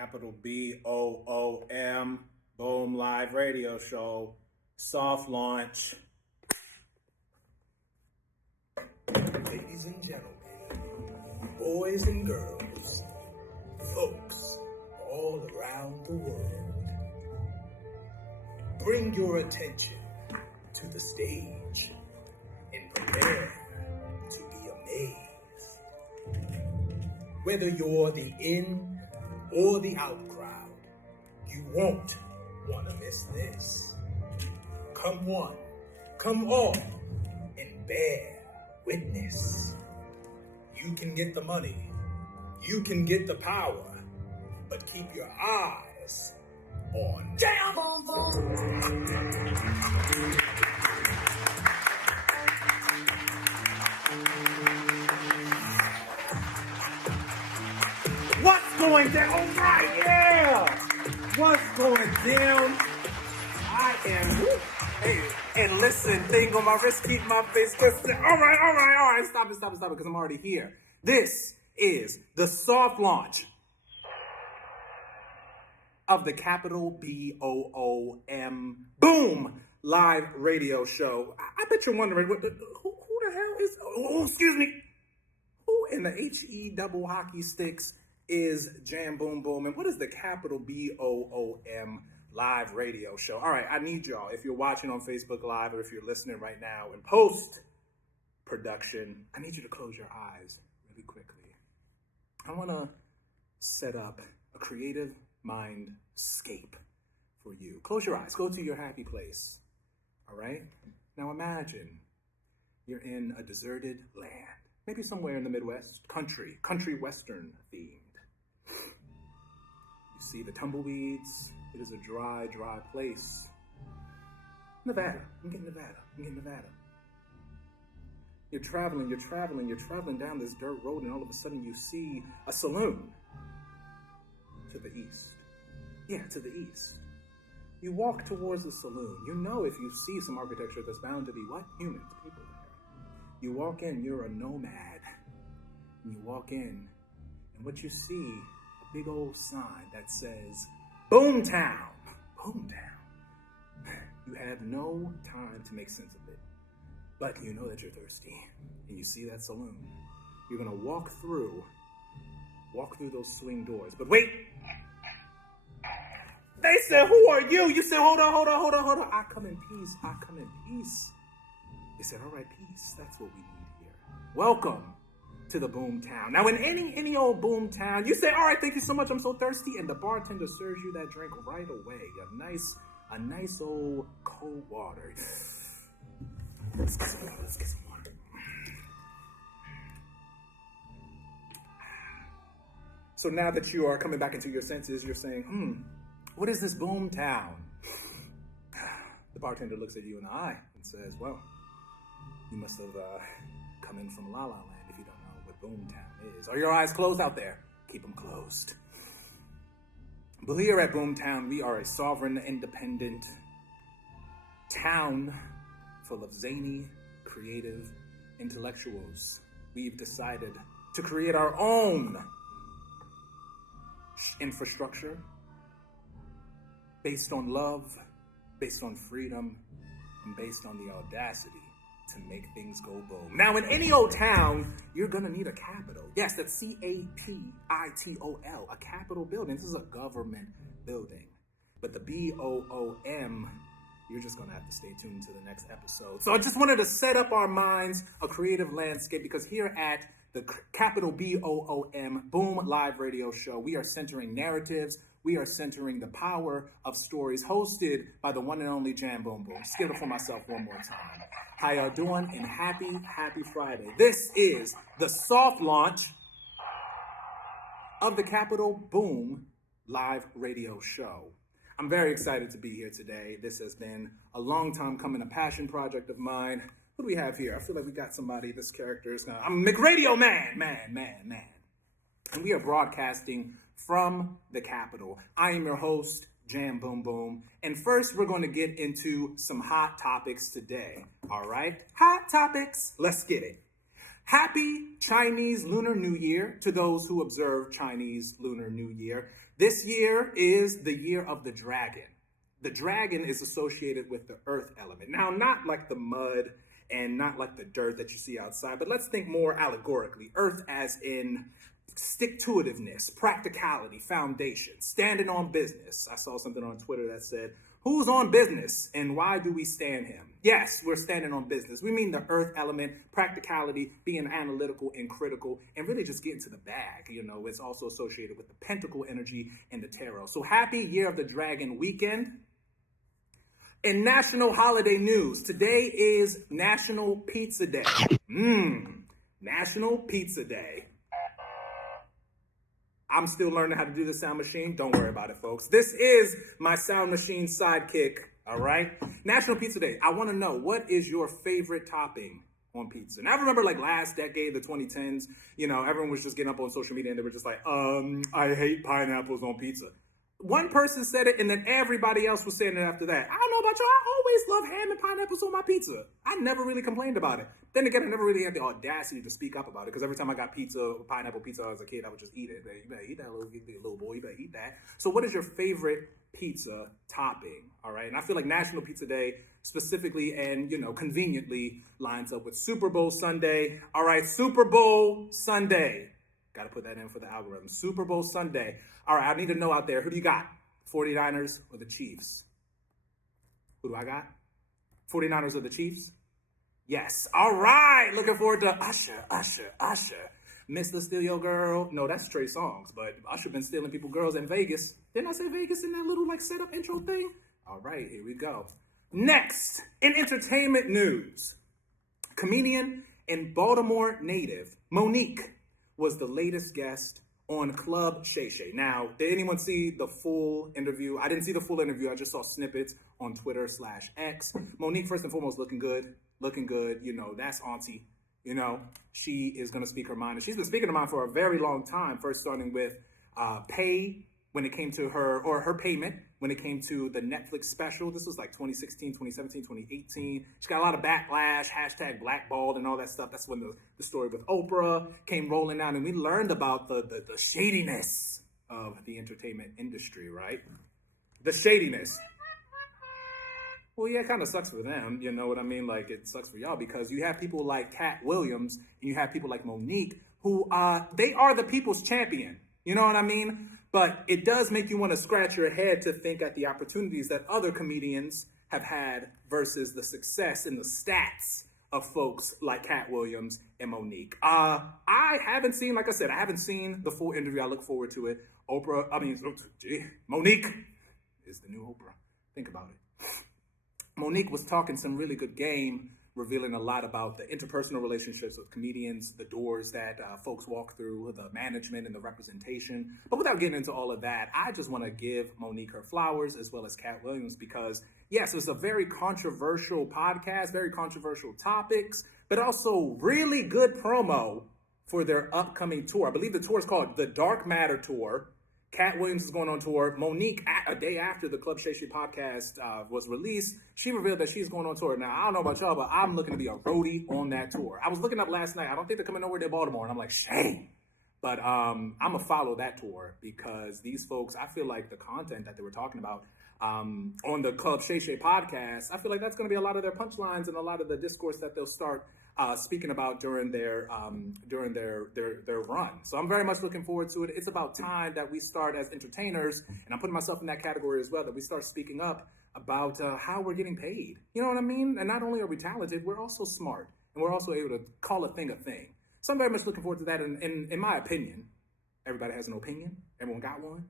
capital B.0.0.M, Boom Live Radio Show, soft launch. Ladies and gentlemen, boys and girls, folks all around the world, bring your attention to the stage and prepare to be amazed. Whether you're the in or the out crowd, you won't want to miss this. Come one, come all, and bear witness. You can get the money, you can get the power, but keep your eyes on Jam Boom Boom. What's going down? All right, yeah. What's going down? I am. Hey, and listen, thing on my wrist, keep my face twisted. All right. Stop it, because I'm already here. This is the soft launch of the capital B.O.O.M. Boom live radio show. I bet you're wondering, who the hell is, excuse me, who in the H-E double hockey sticks is Jam Boom Boom, and what is the capital B.O.O.M. live radio show? All right, I need y'all, if you're watching on Facebook Live or if you're listening right now in post-production, I need you to close your eyes really quickly. I want to set up a creative mindscape for you. Close your eyes. Go to your happy place. All right? Now imagine you're in a deserted land. Maybe somewhere in the Midwest, country western themed. You see the tumbleweeds. It is a dry place. Nevada. I'm getting Nevada. You're traveling down this dirt road, and all of a sudden you see a saloon to the east. Yeah, to the east. You walk towards the saloon. You know if you see some architecture that's bound to be what? Humans, people there. You walk in, you're a nomad. And you walk in, and what you see, a big old sign that says, Boomtown. Boomtown. You have no time to make sense of it. But you know that you're thirsty, and you see that saloon. You're gonna walk through those swing doors. But wait! They said, who are you? You said, hold on. I come in peace. They said, all right, peace. That's what we need here. Welcome to the Boomtown. Now, in any old Boomtown, you say, all right, thank you so much. I'm so thirsty. And the bartender serves you that drink right away. A nice old cold water. Let's get some water. So now that you are coming back into your senses, you're saying, what is this Boomtown? The bartender looks at you in the eye and says, well, you must have come in from La La Land if you don't know what Boomtown is. Are your eyes closed out there? Keep them closed. But here at Boomtown, we are a sovereign, independent town full of zany, creative intellectuals. We've decided to create our own infrastructure based on love, based on freedom, and based on the audacity to make things go boom. Now, in any old town, you're gonna need a capital. Yes, that's C-A-P-I-T-O-L, a capital building. This is a government building. But the B.O.O.M., you're just gonna have to stay tuned to the next episode. So I just wanted to set up our minds, a creative landscape, because here at the capital B.O.O.M. Boom Live Radio Show, we are centering narratives. We are centering the power of stories, hosted by the one and only Jam Boom Boom. Just give it for myself one more time. How y'all doing? And happy Friday. This is the soft launch of the Capital Boom Live Radio Show. I'm very excited to be here today. This has been a long time coming, a passion project of mine. What do we have here? I feel like we got somebody, this character is gonna, I'm McRadio man. And we are broadcasting from the Capitol. I am your host, Jam Boom Boom. And first, we're going to get into some hot topics today. All right? Hot topics. Let's get it. Happy Chinese Lunar New Year to those who observe Chinese Lunar New Year. This year is the year of the dragon. The dragon is associated with the earth element. Now, not like the mud and not like the dirt that you see outside, but let's think more allegorically. Earth as in stick-to-itiveness, practicality, foundation, standing on business. I saw something on Twitter that said, who's on business and why do we stand him? Yes, we're standing on business. We mean the earth element, practicality, being analytical and critical, and really just getting to the bag. You know, it's also associated with the pentacle energy and the tarot. So happy Year of the Dragon weekend. In national holiday news, today is National Pizza Day. National Pizza Day. I'm still learning how to do the sound machine. Don't worry about it, folks. This is my sound machine sidekick, all right? National Pizza Day. I want to know, what is your favorite topping on pizza? And I remember like last decade, the 2010s, you know, everyone was just getting up on social media and they were just like, I hate pineapples on pizza. One person said it, and then everybody else was saying it after that. I don't know about y'all. I always love ham and pineapples on my pizza. I never really complained about it. Then again, I never really had the audacity to speak up about it, because every time I got pineapple pizza as a kid, I would just eat it. You better eat that, little boy. You better eat that. So what is your favorite pizza topping? All right. And I feel like National Pizza Day specifically and, you know, conveniently lines up with Super Bowl Sunday. All right. Super Bowl Sunday. Got to put that in for the algorithm. Super Bowl Sunday. All right, I need to know out there, who do you got? 49ers or the Chiefs? Who do I got? 49ers or the Chiefs? Yes. All right. Looking forward to Usher. Mr. Steal Your Girl. No, that's Trey Songz, but Usher been stealing people girls in Vegas. Didn't I say Vegas in that little like setup intro thing? All right, here we go. Next, in entertainment news, comedian and Baltimore native Monique was the latest guest on Club Shay. Now, did anyone see the full interview? I didn't see the full interview. I just saw snippets on Twitter/X. Monique, first and foremost, looking good. You know, that's auntie. You know, she is going to speak her mind. And she's been speaking her mind for a very long time, first starting with pay when it came to her payment when it came to the Netflix special. This was like 2016, 2017, 2018. She got a lot of backlash, hashtag blackballed and all that stuff. That's when the story with Oprah came rolling out, and we learned about the shadiness of the entertainment industry, right? The shadiness. Well, yeah, it kind of sucks for them. You know what I mean? Like, it sucks for y'all because you have people like Cat Williams and you have people like Monique who, they are the people's champion. You know what I mean? But it does make you want to scratch your head to think at the opportunities that other comedians have had versus the success and the stats of folks like Cat Williams and Monique. I haven't seen, like I said, I haven't seen the full interview. I look forward to it. Monique is the new Oprah. Think about it. Monique was talking some really good game, revealing a lot about the interpersonal relationships with comedians, the doors that folks walk through, the management and the representation. But without getting into all of that, I just want to give Monique her flowers as well as Cat Williams because, yes, it was a very controversial podcast, very controversial topics, but also really good promo for their upcoming tour. I believe the tour is called the Dark Matter Tour. Cat Williams is going on tour. Monique, a day after the Club Shay podcast was released, she revealed that she's going on tour. Now, I don't know about y'all, but I'm looking to be a roadie on that tour. I was looking up last night. I don't think they're coming nowhere to Baltimore. And I'm like, shame. But I'm going to follow that tour because these folks, I feel like the content that they were talking about on the Club Shay podcast, I feel like that's going to be a lot of their punchlines and a lot of the discourse that they'll start speaking about during their run. So I'm very much looking forward to it. It's about time that we start as entertainers, and I'm putting myself in that category as well, that we start speaking up about how we're getting paid. You know what I mean? And not only are we talented, we're also smart, and we're also able to call a thing a thing. So I'm very much looking forward to that. And in my opinion, everybody has an opinion. Everyone got one.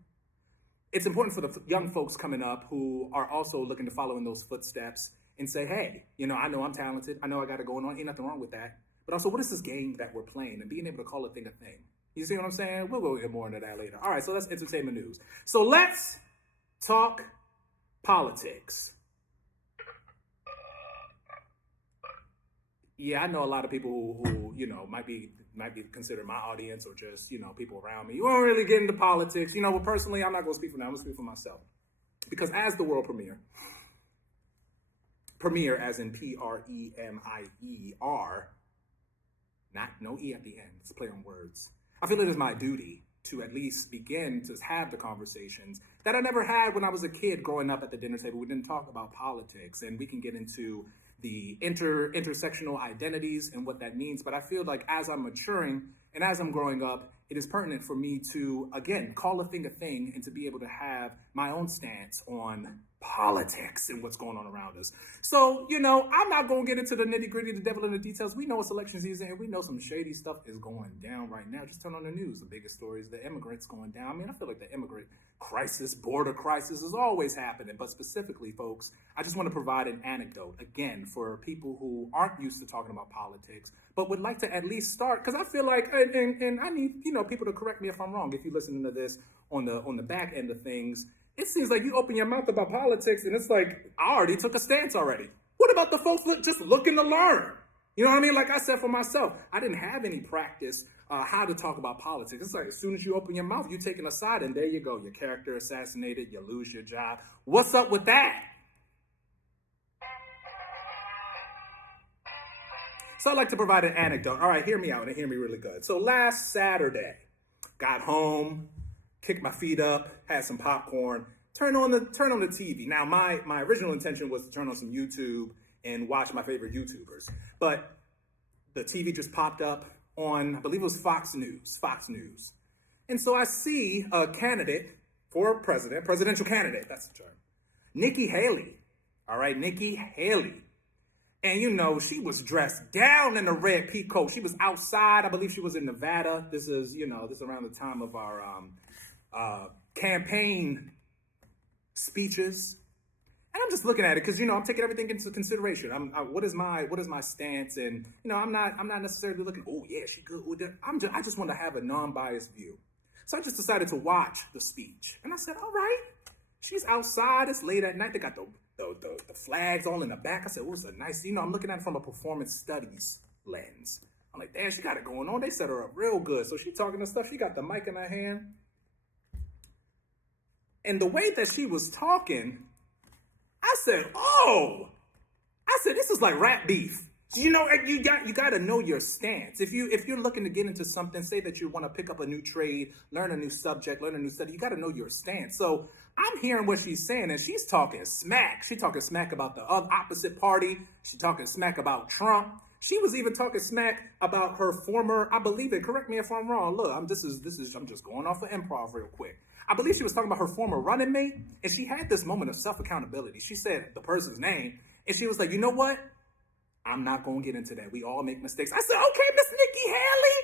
It's important for the young folks coming up who are also looking to follow in those footsteps and say, hey, you know I'm talented. I know I got it going on. Ain't nothing wrong with that. But also, what is this game that we're playing and being able to call a thing a thing? You see what I'm saying? We'll go into more into that later. All right, so that's entertainment news. So let's talk politics. Yeah, I know a lot of people who you know, might be considered my audience or just, you know, people around me. You won't really get into politics. You know, but personally, I'm not going to speak for them. I'm going to speak for myself. Because as the world premiere as in Premier, no E at the end. It's a play on words. I feel it is my duty to at least begin to have the conversations that I never had when I was a kid growing up at the dinner table. We didn't talk about politics, and we can get into the intersectional identities and what that means. But I feel like as I'm maturing and as I'm growing up, it is pertinent for me to, again, call a thing, and to be able to have my own stance on politics and what's going on around us. So, I'm not going to get into the nitty gritty, the devil in the details. We know it's election season, and we know some shady stuff is going down right now. Just turn on the news. The biggest story is the immigrants going down. I mean, I feel like the immigrant crisis, border crisis is always happening. But specifically, folks, I just want to provide an anecdote, again, for people who aren't used to talking about politics, but would like to at least start, because I feel like, and I need, people to correct me if I'm wrong. If you're listening to this on the back end of things, it seems like you open your mouth about politics and it's like, I already took a stance already. What about the folks just looking to learn? You know what I mean? Like I said for myself, I didn't have any practice how to talk about politics. It's like as soon as you open your mouth, you're taking a side, and there you go. Your character assassinated, you lose your job. What's up with that? So I'd like to provide an anecdote. All right, hear me out and hear me really good. So last Saturday, got home, kicked my feet up, had some popcorn, turn on the TV. Now, my original intention was to turn on some YouTube and watch my favorite YouTubers. But the TV just popped up on, I believe it was Fox News. And so I see a candidate for presidential candidate, that's the term, Nikki Haley. All right, Nikki Haley. And, she was dressed down in a red peacoat. She was outside. I believe she was in Nevada. This is around the time of our campaign speeches. And I'm just looking at it because, I'm taking everything into consideration. What is my stance? And, I'm not necessarily looking, oh, yeah, she good. I just want to have a non-biased view. So I just decided to watch the speech. And I said, all right, she's outside. It's late at night. They got the flags all in the back. I said, oh, it's a nice, I'm looking at it from a performance studies lens. I'm like, damn, she got it going on. They set her up real good. So she talking to stuff. She got the mic in her hand. And the way that she was talking, I said, this is like rap beef. You got to know your stance. If you're looking to get into something, say that you want to pick up a new trade, learn a new subject, learn a new study, you got to know your stance. So I'm hearing what she's saying, and she's talking smack. She's talking smack about the opposite party. She's talking smack about Trump. She was even talking smack about her former, I believe it, correct me if I'm wrong. Look, I'm just going off of improv real quick. I believe she was talking about her former running mate, and she had this moment of self-accountability. She said the person's name, and she was like, you know what? I'm not going to get into that. We all make mistakes. I said, okay, Miss Nikki Haley.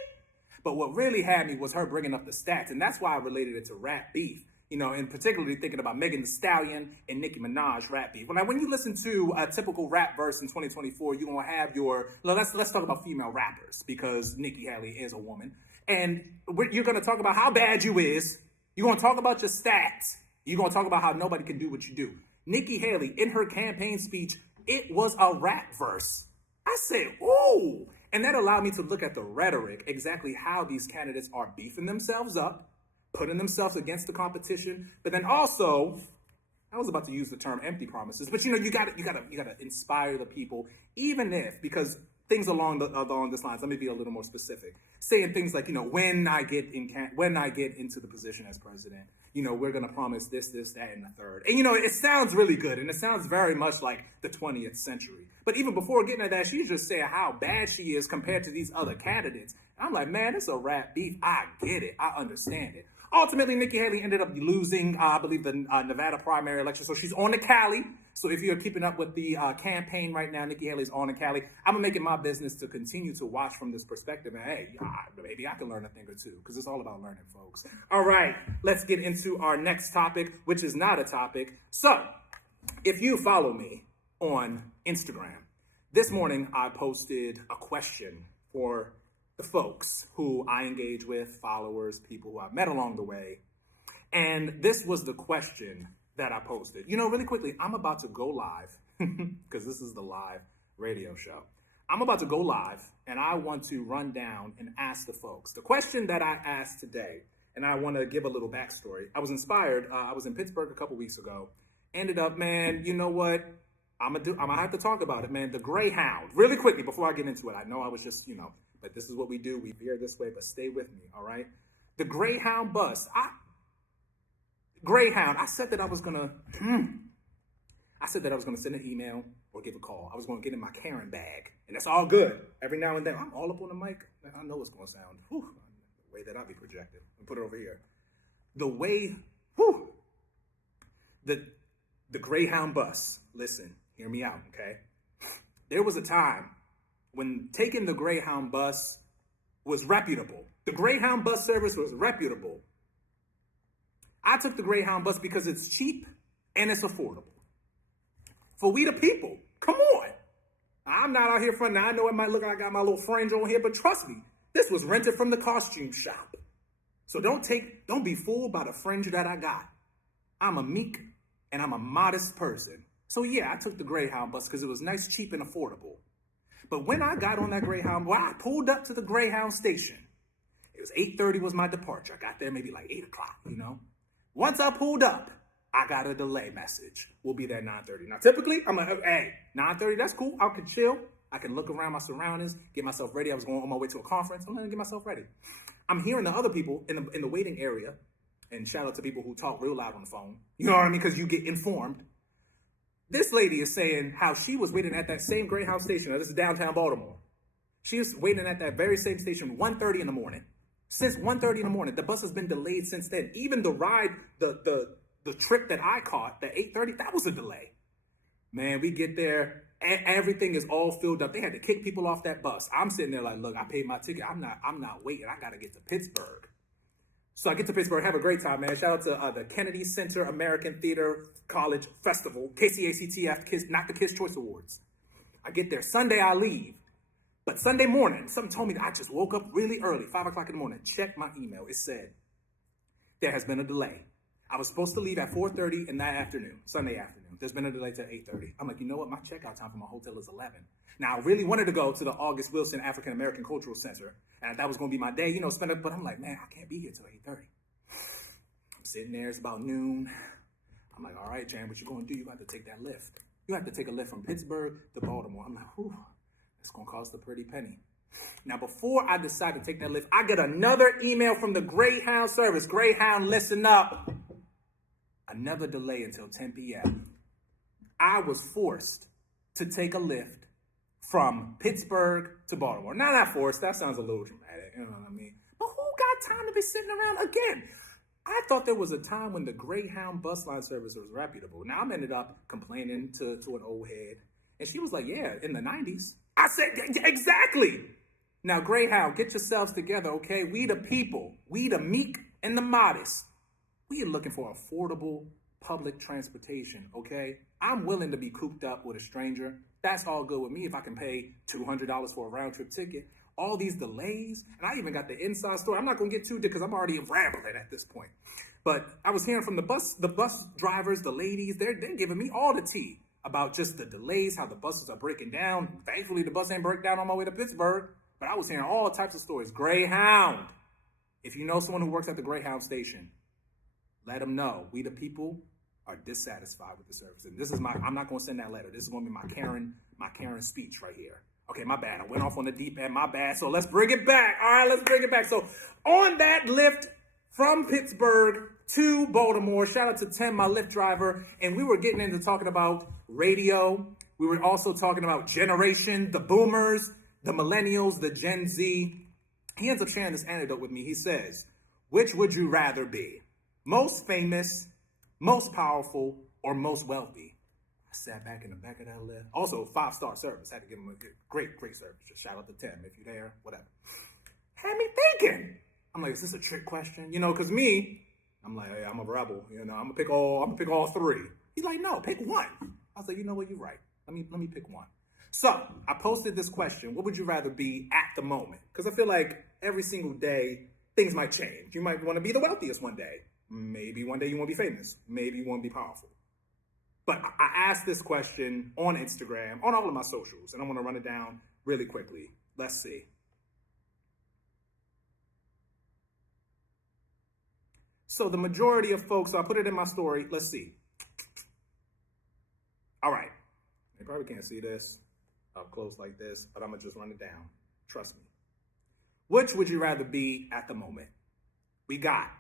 But what really had me was her bringing up the stats, and that's why I related it to rap beef. And particularly thinking about Megan Thee Stallion and Nicki Minaj rap beef. When you listen to a typical rap verse in 2024, you're going to have let's talk about female rappers, because Nikki Haley is a woman. And you're going to talk about how bad you is. You're going to talk about your stats. You're going to talk about how nobody can do what you do. Nikki Haley, in her campaign speech, it was a rap verse. I said, ooh. And that allowed me to look at the rhetoric, exactly how these candidates are beefing themselves up, putting themselves against the competition. But then also, I was about to use the term empty promises, but you gotta inspire the people, even if, because things along this lines, let me be a little more specific. Saying things like, when I get into the position as president, we're going to promise this, that, and the third. And, it sounds really good, and it sounds very much like the 20th century. But even before getting at that, she's just saying how bad she is compared to these other candidates. I'm like, man, it's a rap beef. I get it. I understand it. Ultimately, Nikki Haley ended up losing, I believe, the Nevada primary election. So she's on to Cali. So if you're keeping up with the campaign right now, Nikki Haley's on to Cali. I'm going to make it my business to continue to watch from this perspective. And hey, maybe I can learn a thing or two, because it's all about learning, folks. All right, let's get into our next topic, which is not a topic. So if you follow me on Instagram, this morning I posted a question for the folks who I engage with, followers, people who I've met along the way. And this was the question that I posted. Really quickly, I'm about to go live, because this is the live radio show. I'm about to go live, and I want to run down and ask the folks. The question that I asked today, and I want to give a little backstory. I was inspired. I was in Pittsburgh a couple weeks ago. Ended up, man, you know what? I'm gonna have to talk about it, man. The Greyhound. Really quickly, before I get into it. I know I was just, but this is what we do. We veer this way, but stay with me, all right? The Greyhound bus. Greyhound. I said that I was gonna send an email or give a call. I was gonna get in my Karen bag. And that's all good. Every now and then, I'm all up on the mic. I know it's gonna sound, the way that I'll be projected. And put it over here. The way, the Greyhound bus. Listen, hear me out, okay? There was a time when taking the Greyhound bus was reputable. The Greyhound bus service was reputable. I took the Greyhound bus because it's cheap and it's affordable. For we the people, come on. I'm not out here fronting. I know it might look like I got my little fringe on here, but trust me, this was rented from the costume shop. So don't be fooled by the fringe that I got. I'm a meek and I'm a modest person. So yeah, I took the Greyhound bus because it was nice, cheap, and affordable. But when I got on that Greyhound, I pulled up to the Greyhound station. It was 8:30 was my departure. I got there maybe like 8 o'clock, Once I pulled up, I got a delay message. We'll be there at 9:30. Now, typically, I'm like, hey, 9:30, that's cool. I can chill. I can look around my surroundings, get myself ready. I was going on my way to a conference. I'm going to get myself ready. I'm hearing the other people in the waiting area, and shout out to people who talk real loud on the phone. You know what I mean? Because you get informed. This lady is saying how she was waiting at that same Greyhound station. Now, this is downtown Baltimore. She was waiting at that very same station 1:30 in the morning. Since 1:30 in the morning, the bus has been delayed since then. Even the ride, the trip that I caught, the 8:30, that was a delay. Man, we get there, and everything is all filled up. They had to kick people off that bus. I'm sitting there like, look, I paid my ticket. I'm not waiting. I got to get to Pittsburgh. So I get to Pittsburgh, have a great time, man. Shout out to the Kennedy Center American Theater College Festival, KCACTF, not the Kids' Choice Awards. I get there. Sunday, I leave. But Sunday morning, something told me that I just woke up really early, 5 o'clock in the morning, checked my email. It said, there has been a delay. I was supposed to leave at 4:30 in that afternoon, Sunday afternoon. There's been a delay to 8:30. I'm like, you know what? My checkout time for my hotel is 11. Now, I really wanted to go to the August Wilson African American Cultural Center, and that was going to be my day, spend it. But I'm like, man, I can't be here till 8:30. I'm sitting there. It's about noon. I'm like, all right, Jan, what you going to do? You got to take that lift. You have to take a lift from Pittsburgh to Baltimore. I'm like, whew, it's going to cost a pretty penny. Now, before I decide to take that lift, I get another email from the Greyhound service. Greyhound, listen up. Another delay until 10 p.m. I was forced to take a lift from Pittsburgh to Baltimore. Now, not forced. That sounds a little dramatic. You know what I mean? But who got time to be sitting around again? I thought there was a time when the Greyhound bus line service was reputable. Now, I ended up complaining to an old head. And she was like, yeah, in the 90s. I said, exactly. Now, Greyhound, get yourselves together, okay? We the people. We the meek and the modest. We are looking for affordable public transportation, okay? I'm willing to be cooped up with a stranger. That's all good with me if I can pay $200 for a round-trip ticket. All these delays, and I even got the inside story. I'm not going to get too deep because I'm already rambling at this point. But I was hearing from the bus drivers, the ladies, they're giving me all the tea about just the delays, how the buses are breaking down. Thankfully, the bus ain't break down on my way to Pittsburgh. But I was hearing all types of stories. Greyhound. If you know someone who works at the Greyhound station, let them know. We the people are dissatisfied with the service. And this is I'm not going to send that letter. This is going to be my Karen speech right here. Okay, my bad. I went off on the deep end. My bad. So let's bring it back. All right, let's bring it back. So on that lift from Pittsburgh to Baltimore, shout out to Tim, my Lyft driver. And we were getting into talking about radio. We were also talking about generation, the boomers, the millennials, the Gen Z. He ends up sharing this anecdote with me. He says, which would you rather be? Most famous, most powerful, or most wealthy? I sat back in the back of that lift. Also, 5-star service. Had to give him a great service. Just shout out to Tim if you're there, whatever. Had me thinking. I'm like, is this a trick question? Because me, I'm like, hey, I'm a rebel. I'm gonna pick all three. He's like, no, pick one. I was like, you know what? You're right. Let me pick one. So I posted this question. What would you rather be at the moment? Because I feel like every single day, things might change. You might want to be the wealthiest one day. Maybe one day you want to be famous. Maybe you want to be powerful. But I asked this question on Instagram, on all of my socials, and I want to run it down really quickly. Let's see. So the majority of folks, so I put it in my story. Let's see. All right. They probably can't see this up close like this, but I'm going to just run it down. Trust me. Which would you rather be at the moment? we got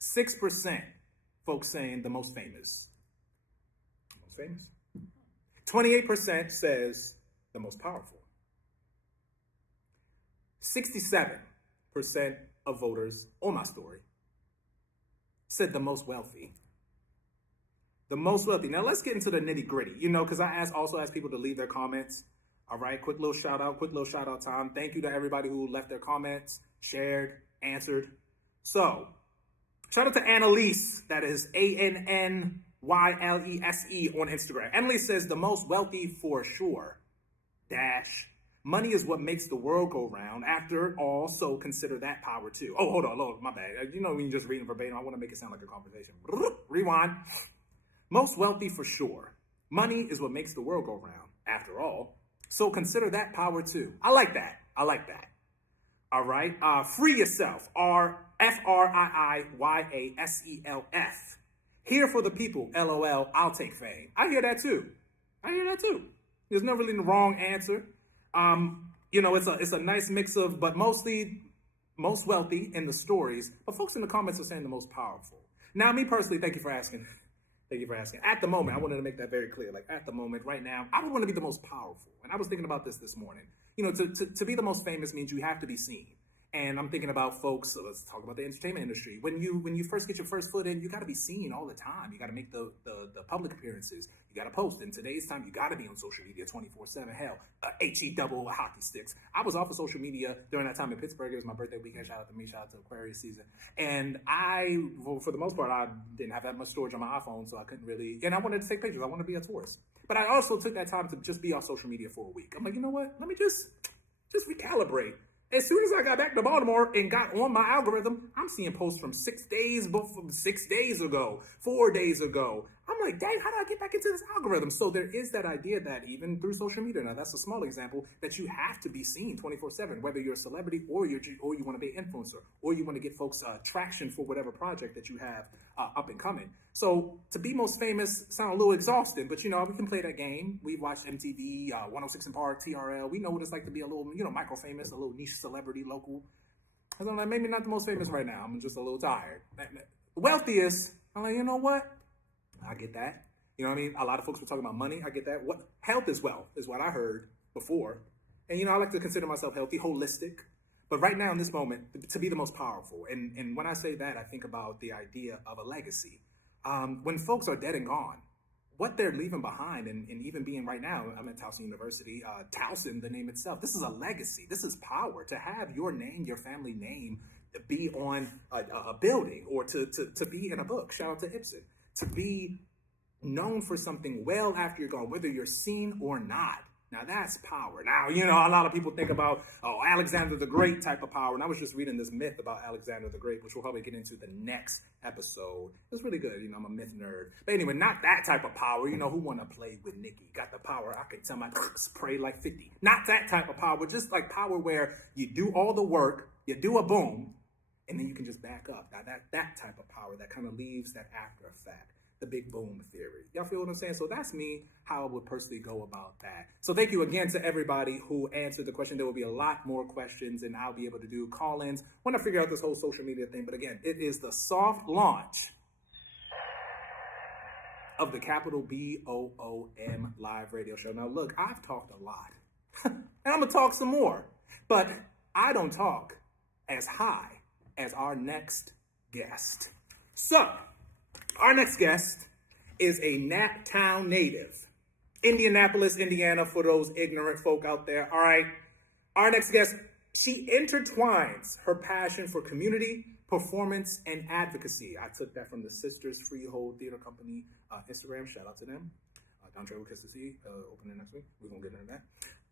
6% folks saying the most famous. Most famous. 28% says the most powerful. 67% of voters on my story said the most wealthy. The most wealthy. Now let's get into the nitty gritty, because I also asked people to leave their comments. All right, quick little shout out time. Thank you to everybody who left their comments, shared, answered. So, shout out to Annalise, that is ANNYLESE on Instagram. Annalise says the most wealthy for sure. Dash. Money is what makes the world go round. After all, so consider that power too. Oh, hold on, my bad. When you're just reading verbatim, I want to make it sound like a conversation. Rewind. Most wealthy for sure. Money is what makes the world go round. After all, so consider that power too. I like that. All right. Free yourself. FRIIYASELF. Here for the people. LOL. I'll take fame. I hear that too. There's no really wrong answer. It's a nice mix of, but mostly most wealthy in the stories. But folks in the comments are saying the most powerful. Now, me personally, thank you for asking. At the moment, I wanted to make that very clear. Like, at the moment, right now, I would want to be the most powerful. And I was thinking about this morning. To be the most famous means you have to be seen. And I'm thinking about folks, so let's talk about the entertainment industry. When you first get your first foot in, you got to be seen all the time. You got to make the public appearances. You got to post. In today's time, you got to be on social media 24/7. Hell, HE double hockey sticks. I was off of social media during that time in Pittsburgh. It was my birthday weekend. Shout out to me. Shout out to Aquarius season. And for the most part, I didn't have that much storage on my iPhone, so I couldn't really. And I wanted to take pictures. I wanted to be a tourist. But I also took that time to just be off social media for a week. I'm like, you know what? Let me just recalibrate. As soon as I got back to Baltimore and got on my algorithm, I'm seeing posts from 6 days ago, 4 days ago. I'm like, dang, how do I get back into this algorithm? So there is that idea that even through social media, now that's a small example, that you have to be seen 24/7, whether you're a celebrity or you want to be an influencer, or you want to get folks traction for whatever project that you have up and coming. So to be most famous sound a little exhausting, but we can play that game. We've watched MTV, 106 in Park, TRL. We know what it's like to be a little, micro famous, a little niche celebrity, local. I was like, maybe not the most famous right now. I'm just a little tired. Wealthiest, I'm like, you know what? I get that. You know what I mean? A lot of folks were talking about money. I get that. What health is wealth is what I heard before. And I like to consider myself healthy, holistic. But right now in this moment, to be the most powerful. And when I say that, I think about the idea of a legacy. When folks are dead and gone, what they're leaving behind, and even being right now, I'm at Towson University, Towson, the name itself, this is a legacy. This is power. To have your name, your family name, be on a building, or to be in a book. Shout out to Ibsen. To be known for something well after you're gone, whether you're seen or not. Now that's power. Now, a lot of people think about, Alexander the Great type of power. And I was just reading this myth about Alexander the Great, which we'll probably get into the next episode. It's really good. I'm a myth nerd. But anyway, not that type of power. Who want to play with Nikki? Got the power. I can tell my spray like 50. Not that type of power. Just like power where you do all the work, you do a boom, and then you can just back up. Now that type of power that kind of leaves that after effect. The big boom theory. Y'all feel what I'm saying? So that's me, how I would personally go about that. So thank you again to everybody who answered the question. There will be a lot more questions, and I'll be able to do call-ins. I want to figure out this whole social media thing, but again, it is the soft launch of the capital B.0.0.M live radio show. Now look, I've talked a lot, and I'm gonna talk some more, but I don't talk as high as our next guest. So, our next guest is a Naptown native. Indianapolis, Indiana, for those ignorant folk out there. All right. Our next guest, she intertwines her passion for community, performance, and advocacy. I took that from the Sisters Freehold Theater Company Instagram. Shout out to them. Dontre will kiss the sea, opening next week. We're going to get into that.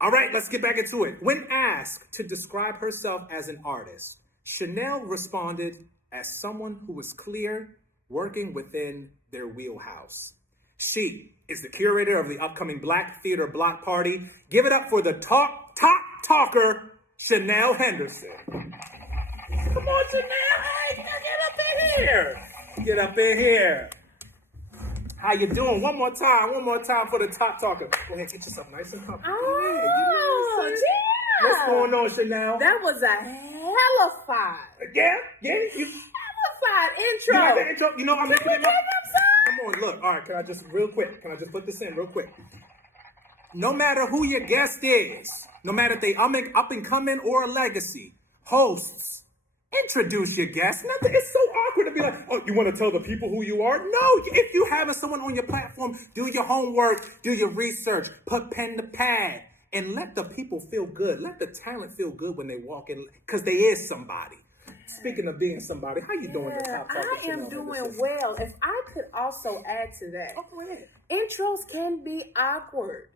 All right, let's get back into it. When asked to describe herself as an artist, Sha-Nel responded as someone who was clear, working within their wheelhouse. She is the curator of the upcoming Black Theater Block Party. Give it up for the top talker, Sha-Nel Henderson. Come on, Sha-Nel. Hey, get up in here. Get up in here. How you doing? One more time for the top talker. Go ahead, get yourself nice and comfortable. Oh, yeah, damn. What's going on, Sha-Nel? That was a hella fight. Yeah, you. You like intro. the intro? You know I'm making it Give up. him some. Come on, look. All right, can I just put this in real quick? No matter who your guest is, no matter if they up and coming or a legacy, hosts, introduce your guest. Nothing. It's so awkward to be like, oh, you want to tell the people who you are? No, if you having someone on your platform, do your homework, do your research, put pen to pad, and let the people feel good. Let the talent feel good when they walk in, because they is somebody. Speaking of being somebody, how you doing? Yeah, I am doing well. If I could also add to that, Go ahead. intros can be awkward.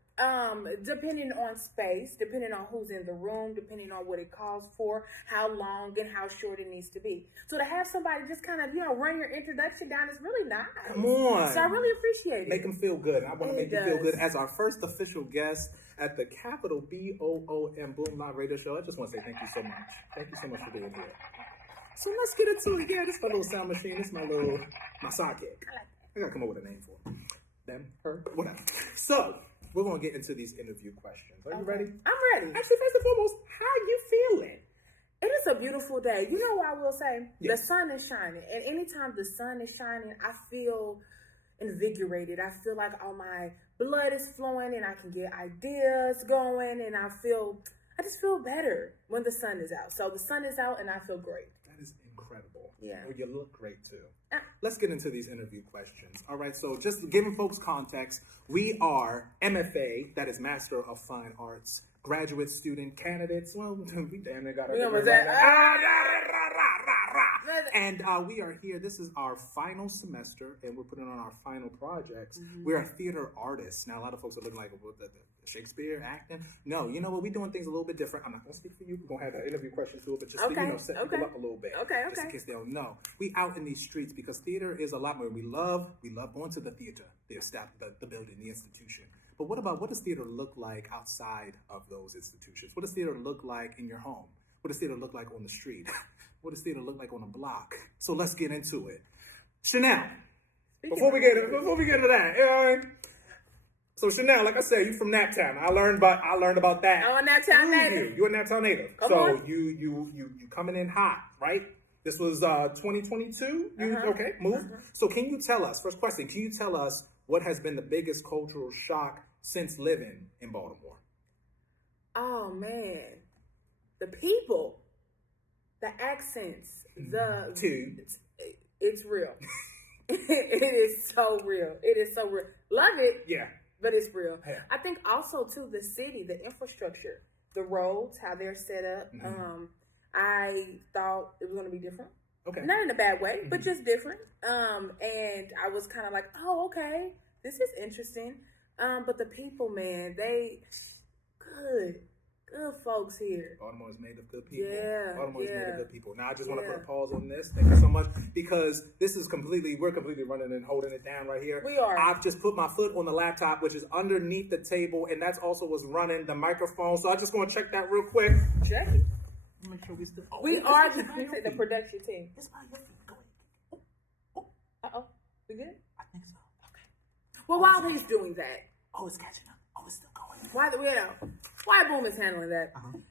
Depending on space, depending on who's in the room, depending on what it calls for, how long and how short it needs to be. So to have somebody just kind of, run your introduction down is really nice. Come on. So I really appreciate it. Make them feel good. I want to make you feel good. As our first official guest at the capital B.0.0.M Boom Live Radio Show, I just want to say thank you so much. Thank you so much for being here. So let's get into it. Yeah, this is my little sound machine. This is my sidekick. I gotta come up with a name for him. Them, her, whatever. So we're gonna get into these interview questions. Are you ready? I'm ready. Actually, first and foremost, how you feeling? It is a beautiful day. You know what I will say? Yeah. The sun is shining. And anytime the sun is shining, I feel invigorated. I feel like all my blood is flowing and I can get ideas going, and I just feel better when the sun is out. So the sun is out and I feel great. That is incredible. Yeah. You look great too. Let's get into these interview questions. All right, so just giving folks context, we are MFA, that is Master of Fine Arts, graduate student candidates. Well, we damn near got and we are here. This is our final semester, and we're putting on our final projects. Mm-hmm. We're theater artists. Now, a lot of folks are looking like, well, the Shakespeare acting. No, you know what? We're doing things a little bit different. I'm not going to speak for you. We're going to have an interview question to it, but just to, set people up a little bit. Just in case they don't know. We out in these streets because theater is a lot more. We love going to the theater, the building, the institution. But what does theater look like outside of those institutions? What does theater look like in your home? What does theater look like on the street? What does theater look like on a block? So let's get into it. Sha-Nel, before we get into that, you know what I mean? So Sha-Nel, like I said, you from Naptown. I learned about that. I'm a Naptown native. You're a Naptown native. Come so on. you coming in hot, right? This was 2022. Okay, move. So can you tell us? First question: can you tell us what has been the biggest cultural shock since living in Baltimore? Oh man, the people. The accents, it's real. It is so real. It is so real. Love it. Yeah. But it's real. Yeah. I think also too, the city, the infrastructure, the roads, how they're set up. Mm-hmm. I thought it was going to be different. Okay. Not in a bad way, but just different. And I was kind of like, oh, okay, this is interesting. But the people, man, good folks here. Baltimore is made of good people. Yeah. Baltimore is made of good people. Now I just want to put a pause on this. Thank you so much. Because we're completely running and holding it down right here. We are. I've just put my foot on the laptop, which is underneath the table, and that's also what's running the microphone. So I just want to check that real quick. Check it. Make sure we still. We are the production team. It's not your feet. Go ahead. Uh-oh. We good? I think so. Okay. Well, while he's doing that. Oh, it's catching up. Oh, it's still going. Why Boom is handling that. I'm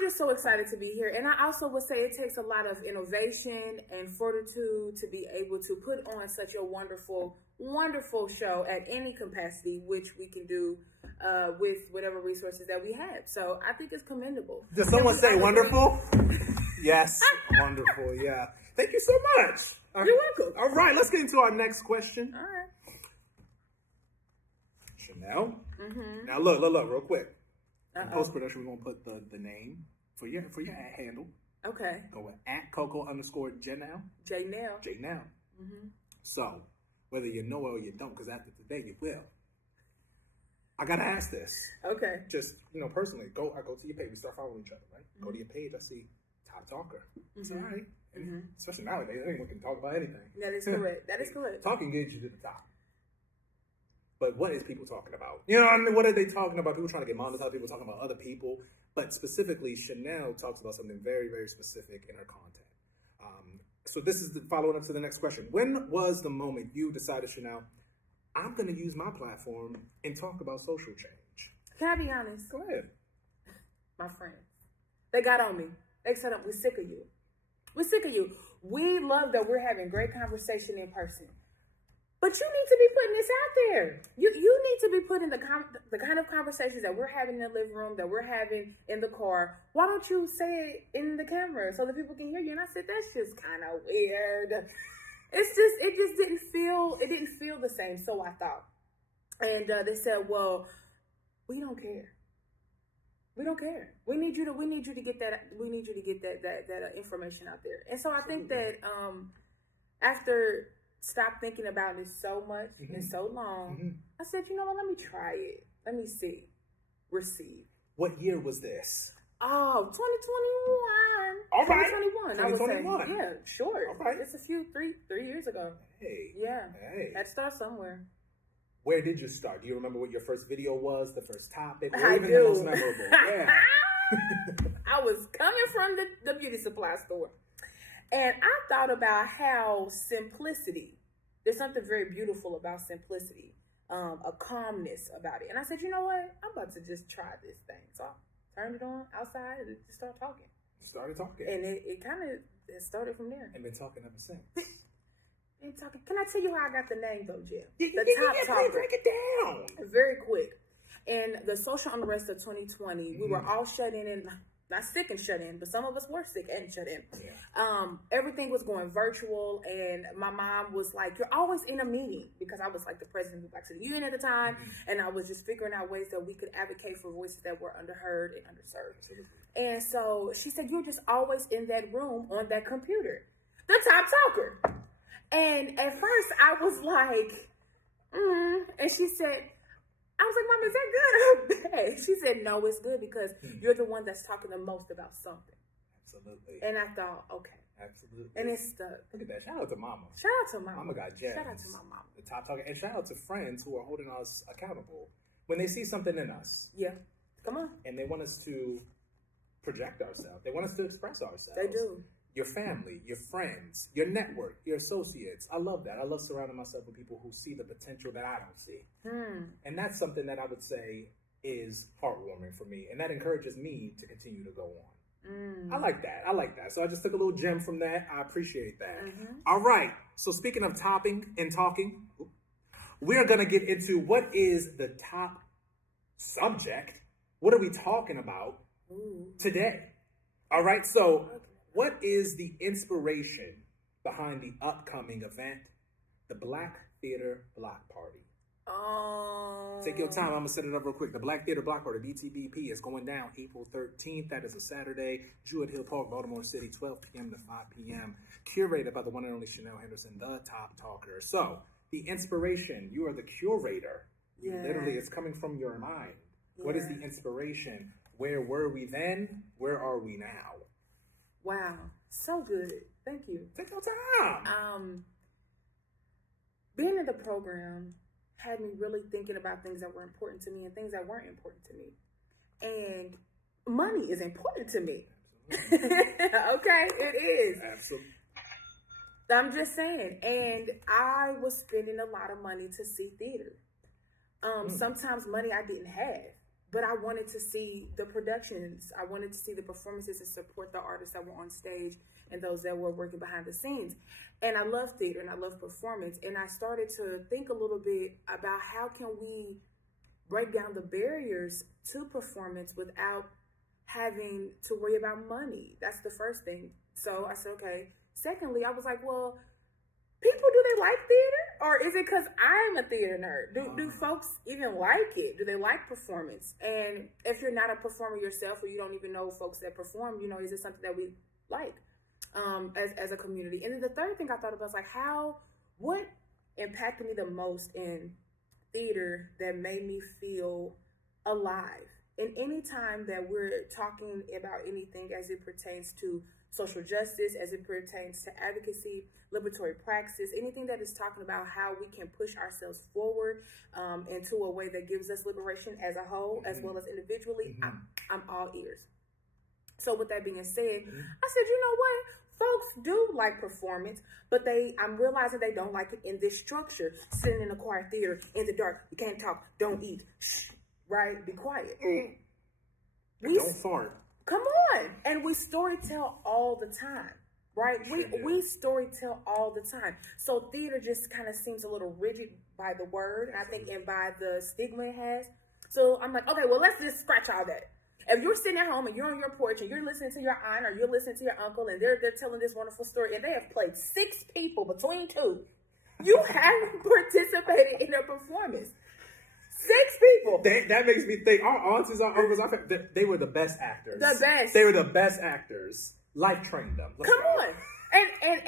just so excited to be here. And I also would say it takes a lot of innovation and fortitude to be able to put on such a wonderful, wonderful show at any capacity, which we can do with whatever resources that we have. So I think it's commendable. Does someone say wonderful? Yes, wonderful, yeah. Thank you so much. You're welcome. All right, let's get into our next question. All right. Sha-Nel. Mm-hmm. Now look, real quick. In post-production, we're gonna put the name for your ad handle. Okay. Go with @Coco_Janelle. J-Nell. Mm-hmm. So whether you know it or you don't, because after today you will. I gotta ask this. Okay. Just personally, I go to your page. We start following each other, right? Mm-hmm. Go to your page. I see top talker. It's all right. Especially nowadays, anyone can talk about anything. That is correct. That is correct. Talking gets you to the top. But what is people talking about? You know what I mean? What are they talking about? People trying to get monetized, people talking about other people. But specifically, Sha-Nel talks about something very, very specific in her content. So this is following up to the next question. When was the moment you decided, Sha-Nel, I'm going to use my platform and talk about social change? Can I be honest? Go ahead. My friends. They got on me. They said, we're sick of you. We're sick of you. We love that we're having great conversation in person. But you need to be putting this out there. You need to be putting the kind of conversations that we're having in the living room, that we're having in the car. Why don't you say it in the camera so that people can hear you? And I said, that's just kind of weird. It just didn't feel the same. So I thought. And they said, well, we don't care. We don't care. We need you to get that information out there. And so I think that after stop thinking about it so much and so long, I said, you know what, let me try it. Let me see. Receive. What year was this? Oh, 2021. All right. 2021. 2021. I would say. Yeah, sure. All right. It's three years ago. Hey. Yeah. Hey. Had to start somewhere. Where did you start? Do you remember what your first video was, the first topic, or I even do. the most memorable? Yeah. I was coming from the beauty supply store. And I thought about how simplicity, there's something very beautiful about simplicity, a calmness about it. And I said, you know what? I'm about to just try this thing. So I turned it on outside and just started talking. Started talking. And it kind of started from there. And been talking ever since. Can I tell you how I got the name though, Jim? The top talker. Break it down. Very quick. In the social unrest of 2020, we were all shut in and not sick and shut in, but some of us were sick and shut in. Yeah. Everything was going virtual, and my mom was like, you're always in a meeting, because I was like the president of the Black City Union at the time, and I was just figuring out ways that we could advocate for voices that were underheard and underserved. And so she said, you're just always in that room on that computer, the top talker. And at first I was like, and she said, I was like, Mom, is that good or bad? She said, no, it's good because you're the one that's talking the most about something. Absolutely. And I thought, okay. Absolutely. And it stuck. Look at that. Shout out to Mama. Shout out to Mama. Mama got gems. Shout out to my mama. The top talker. And shout out to friends who are holding us accountable when they see something in us. Yeah. Come on. And they want us to project ourselves. They want us to express ourselves. They do. Your family, your friends, your network, your associates. I love that. I love surrounding myself with people who see the potential that I don't see. And that's something that I would say is heartwarming for me. And that encourages me to continue to go on. I like that. So I just took a little gem from that. I appreciate that. All right. So speaking of topping and talking, we're going to get into what is the top subject. What are we talking about today? All right. So what is the inspiration behind the upcoming event, the Black Theater Block Party? Take your time. I'm going to set it up real quick. The Black Theater Block Party, BTBP, is going down April 13th. That is a Saturday. Jewett Hill Park, Baltimore City, 12 p.m. to 5 p.m. Curated by the one and only Sha-Nel Henderson, the top talker. So, the inspiration, you are the curator. Literally, it's coming from your mind. What is the inspiration? Where were we then? Where are we now? Wow. So good. Thank you. Take your time. Being in the program had me really thinking about things that were important to me and things that weren't important to me. And money is important to me. Okay? It is. Absolutely. I'm just saying. And I was spending a lot of money to see theater. Sometimes money I didn't have. But I wanted to see the productions. I wanted to see the performances and support the artists that were on stage and those that were working behind the scenes. And I love theater and I love performance. And I started to think a little bit about how can we break down the barriers to performance without having to worry about money. That's the first thing. So I said, okay. Secondly, I was like, well, people, do they like theater? Or is it because I'm a theater nerd? Do folks even like it? Do they like performance? And if you're not a performer yourself or you don't even know folks that perform, is it something that we like as a community? And then the third thing I thought about was like, what impacted me the most in theater that made me feel alive? And any time that we're talking about anything as it pertains to social justice, as it pertains to advocacy, liberatory praxis, anything that is talking about how we can push ourselves forward into a way that gives us liberation as a whole, as well as individually, I'm all ears. So with that being said, I said, you know what? Folks do like performance, but I'm realizing they don't like it in this structure. Sitting in a quiet theater, in the dark, you can't talk, don't eat, shh, right? Be quiet. Don't fart. Come on. And we storytell all the time. right? Sure do. We story tell all the time. So theater just kind of seems a little rigid by the word, and I think, and by the stigma it has. So I'm like, okay, well, let's just scratch all that. If you're sitting at home and you're on your porch and you're listening to your aunt or you're listening to your uncle and they're telling this wonderful story and they have played 6 people between 2, you haven't participated in their performance. 6 people. That makes me think. Our aunts, our uncles, they were the best actors. The best. They were the best actors. Life trained them. Come on.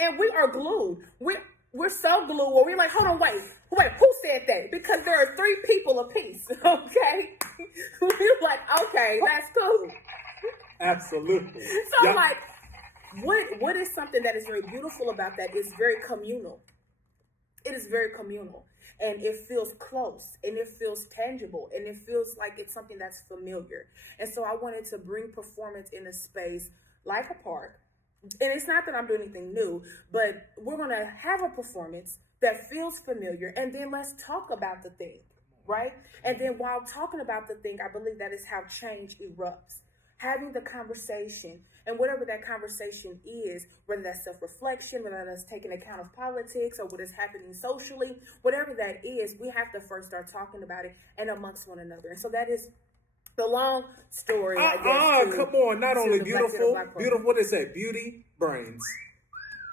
And we are glued. We're so glued where we're like, hold on, wait, who said that? Because there are 3 people apiece, okay? We're like, okay, that's cool. Absolutely. So I'm like, what is something that is very beautiful about that is very communal. It is very communal. And it feels close, and it feels tangible, and it feels like it's something that's familiar. And so I wanted to bring performance in a space like a park. And it's not that I'm doing anything new, but we're going to have a performance that feels familiar, and then let's talk about the thing, right? And then while talking about the thing, I believe that is how change erupts. Having the conversation, and whatever that conversation is, whether that's self-reflection, whether that's taking account of politics or what is happening socially, whatever that is, we have to first start talking about it and amongst one another. And so that is the long story. Come on. Not only beautiful, what they say, beauty, brains.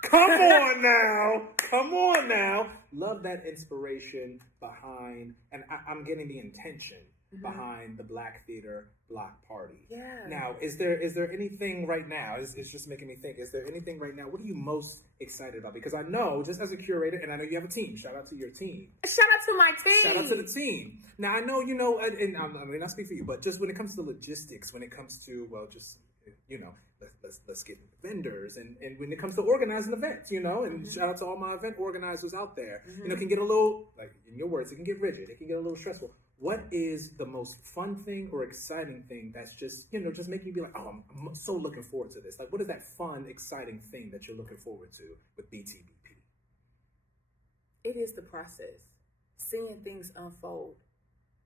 Come on now. Love that inspiration behind, and I'm getting the intention behind the Black Theater Block Party. Yeah. Now, is there anything right now? It's just making me think. Is there anything right now? What are you most excited about? Because I know, just as a curator, and I know you have a team. Shout out to your team. Shout out to my team. Shout out to the team. Now I know and I mean, I speak for you, but just when it comes to logistics, when it comes to let's get vendors, and when it comes to organizing events, and shout out to all my event organizers out there. Can get a little, like in your words, it can get rigid, it can get a little stressful. What is the most fun thing or exciting thing that's just making you be like, oh, I'm so looking forward to this? Like, what is that fun, exciting thing that you're looking forward to with BTBP? It is the process, seeing things unfold.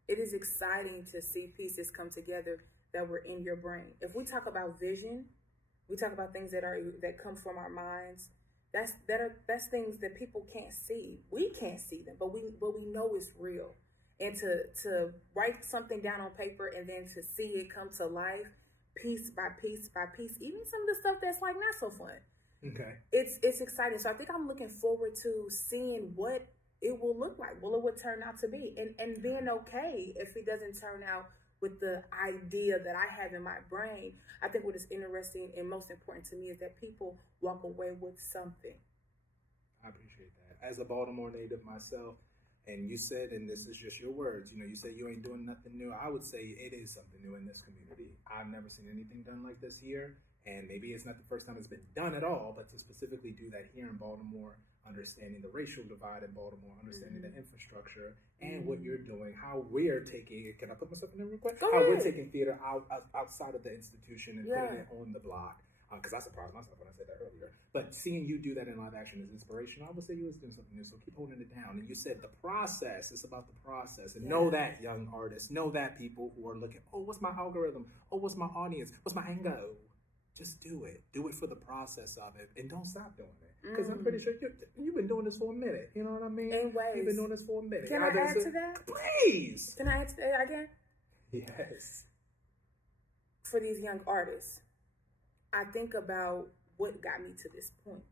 It is exciting to see pieces come together that were in your brain. If we talk about vision, we talk about things that come from our minds. That's things that people can't see. We can't see them, but we know it's real. And to write something down on paper and then to see it come to life, piece by piece by piece, even some of the stuff that's like not so fun. Okay. It's exciting. So I think I'm looking forward to seeing what it will look like, what it would turn out to be, and being okay if it doesn't turn out with the idea that I have in my brain. I think what is interesting and most important to me is that people walk away with something. I appreciate that. As a Baltimore native myself, and you said, and this is just your words, you said you ain't doing nothing new. I would say it is something new in this community. I've never seen anything done like this here, and maybe it's not the first time it's been done at all, but to specifically do that here in Baltimore, understanding the racial divide in Baltimore, understanding the infrastructure and what you're doing, how we're taking it. Can I put myself in there real quick? How we're taking theater outside of the institution and putting it on the block. Because I surprised myself when I said that earlier. But seeing you do that in live action is inspirational. I would say you was doing something new, so keep holding it down. And you said the process. It's about the process. And know that, young artists. Know that, people who are looking, oh, what's my algorithm? Oh, what's my audience? What's my angle? Just do it. Do it for the process of it. And don't stop doing it. Because I'm pretty sure you've been doing this for a minute. You know what I mean? In ways. You've been doing this for a minute. Can I add to that? Please. Can I add to that again? Yes. For these young artists, I think about what got me to this point.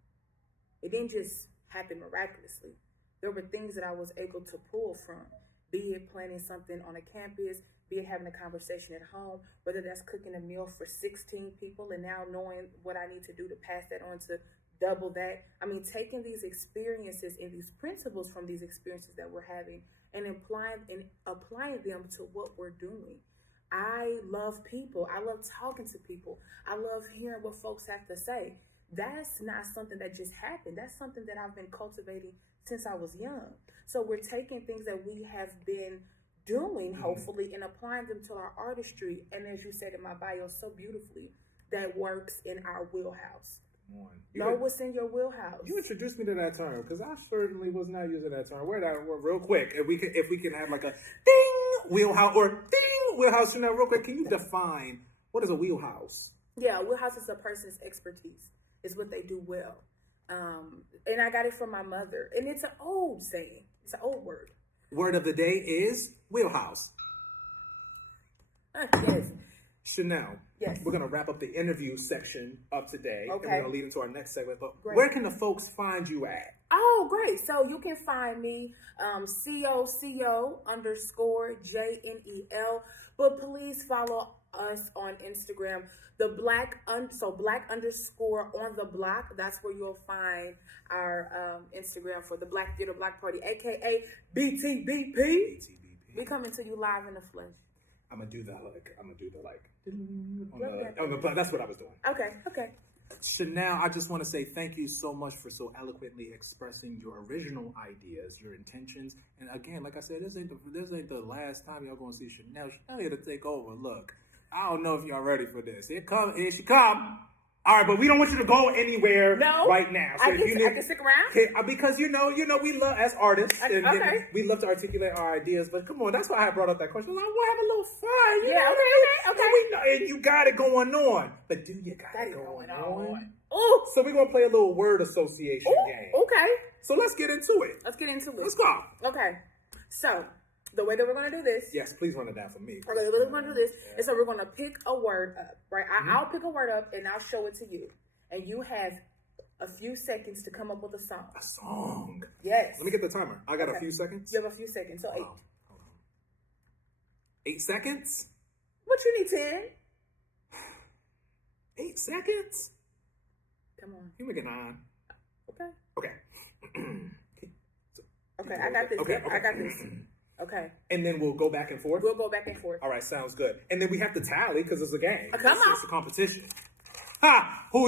It didn't just happen miraculously. There were things that I was able to pull from, be it planning something on a campus, be it having a conversation at home, whether that's cooking a meal for 16 people and now knowing what I need to do to pass that on to double that. I mean, taking these experiences and these principles from these experiences that we're having and applying them to what we're doing. I love people. I love talking to people. I love hearing what folks have to say. That's not something that just happened. That's something that I've been cultivating since I was young. So we're taking things that we have been doing, hopefully, and applying them to our artistry. And as you said in my bio so beautifully, that works in our wheelhouse. Know what's in your wheelhouse. You introduced me to that term because I certainly was not using that term. Where that real quick? If we can have like a ding wheelhouse or ding wheelhouse. Real quick, can you define what is a wheelhouse? Yeah, a wheelhouse is a person's expertise. is what they do well. And I got it from my mother. And it's an old saying. It's an old word. Word of the day is wheelhouse. Yes. Sha-Nel, Yes. we're going to wrap up the interview section of today. Okay. And we're going to lead into our next segment. But Great. where can the folks find you at? Oh, great. So you can find me, COCO_JNEL. But please follow us on Instagram. The black _on the block. That's where you'll find our Instagram for the Black Theater Block Party, aka BTBP. We coming to you live in the flesh. I'm gonna do the that's what I was doing. Okay. Sha-Nel, I just want to say thank you so much for so eloquently expressing your original ideas, your intentions, and again, like I said, this ain't the last time y'all gonna see Sha-Nel. Sha-Nel here to take over. Look, I don't know if y'all ready for this. Here she come. All right, but we don't want you to go anywhere right now. So I can stick around? Because you know, we love, as artists, and okay. we love to articulate our ideas, but come on, that's why I brought up that question. Like, we'll have a little fun. You know? Okay. And you got it going on. But do you got it going on? Ooh. So we're going to play a little word association game. Okay. So let's get into it. Let's Let's go. Okay. So, the way that we're going to do this. Yes, please run it down for me. Okay, the way we're going to do this is so we're going to pick a word up, right? I'll pick a word up and I'll show it to you. And you have a few seconds to come up with a song. A song? Yes. Let me get the timer. I got a few seconds. You have a few seconds. So 8. Hold on. 8 seconds? What you need, 10? 8 seconds? Come on. You make it 9. Okay. Okay. Okay, I got this. Okay. I got this. Okay. And then we'll go back and forth? We'll go back and forth. All right, sounds good. And then we have to tally because it's a game. Come on. It's a competition. Ha! Who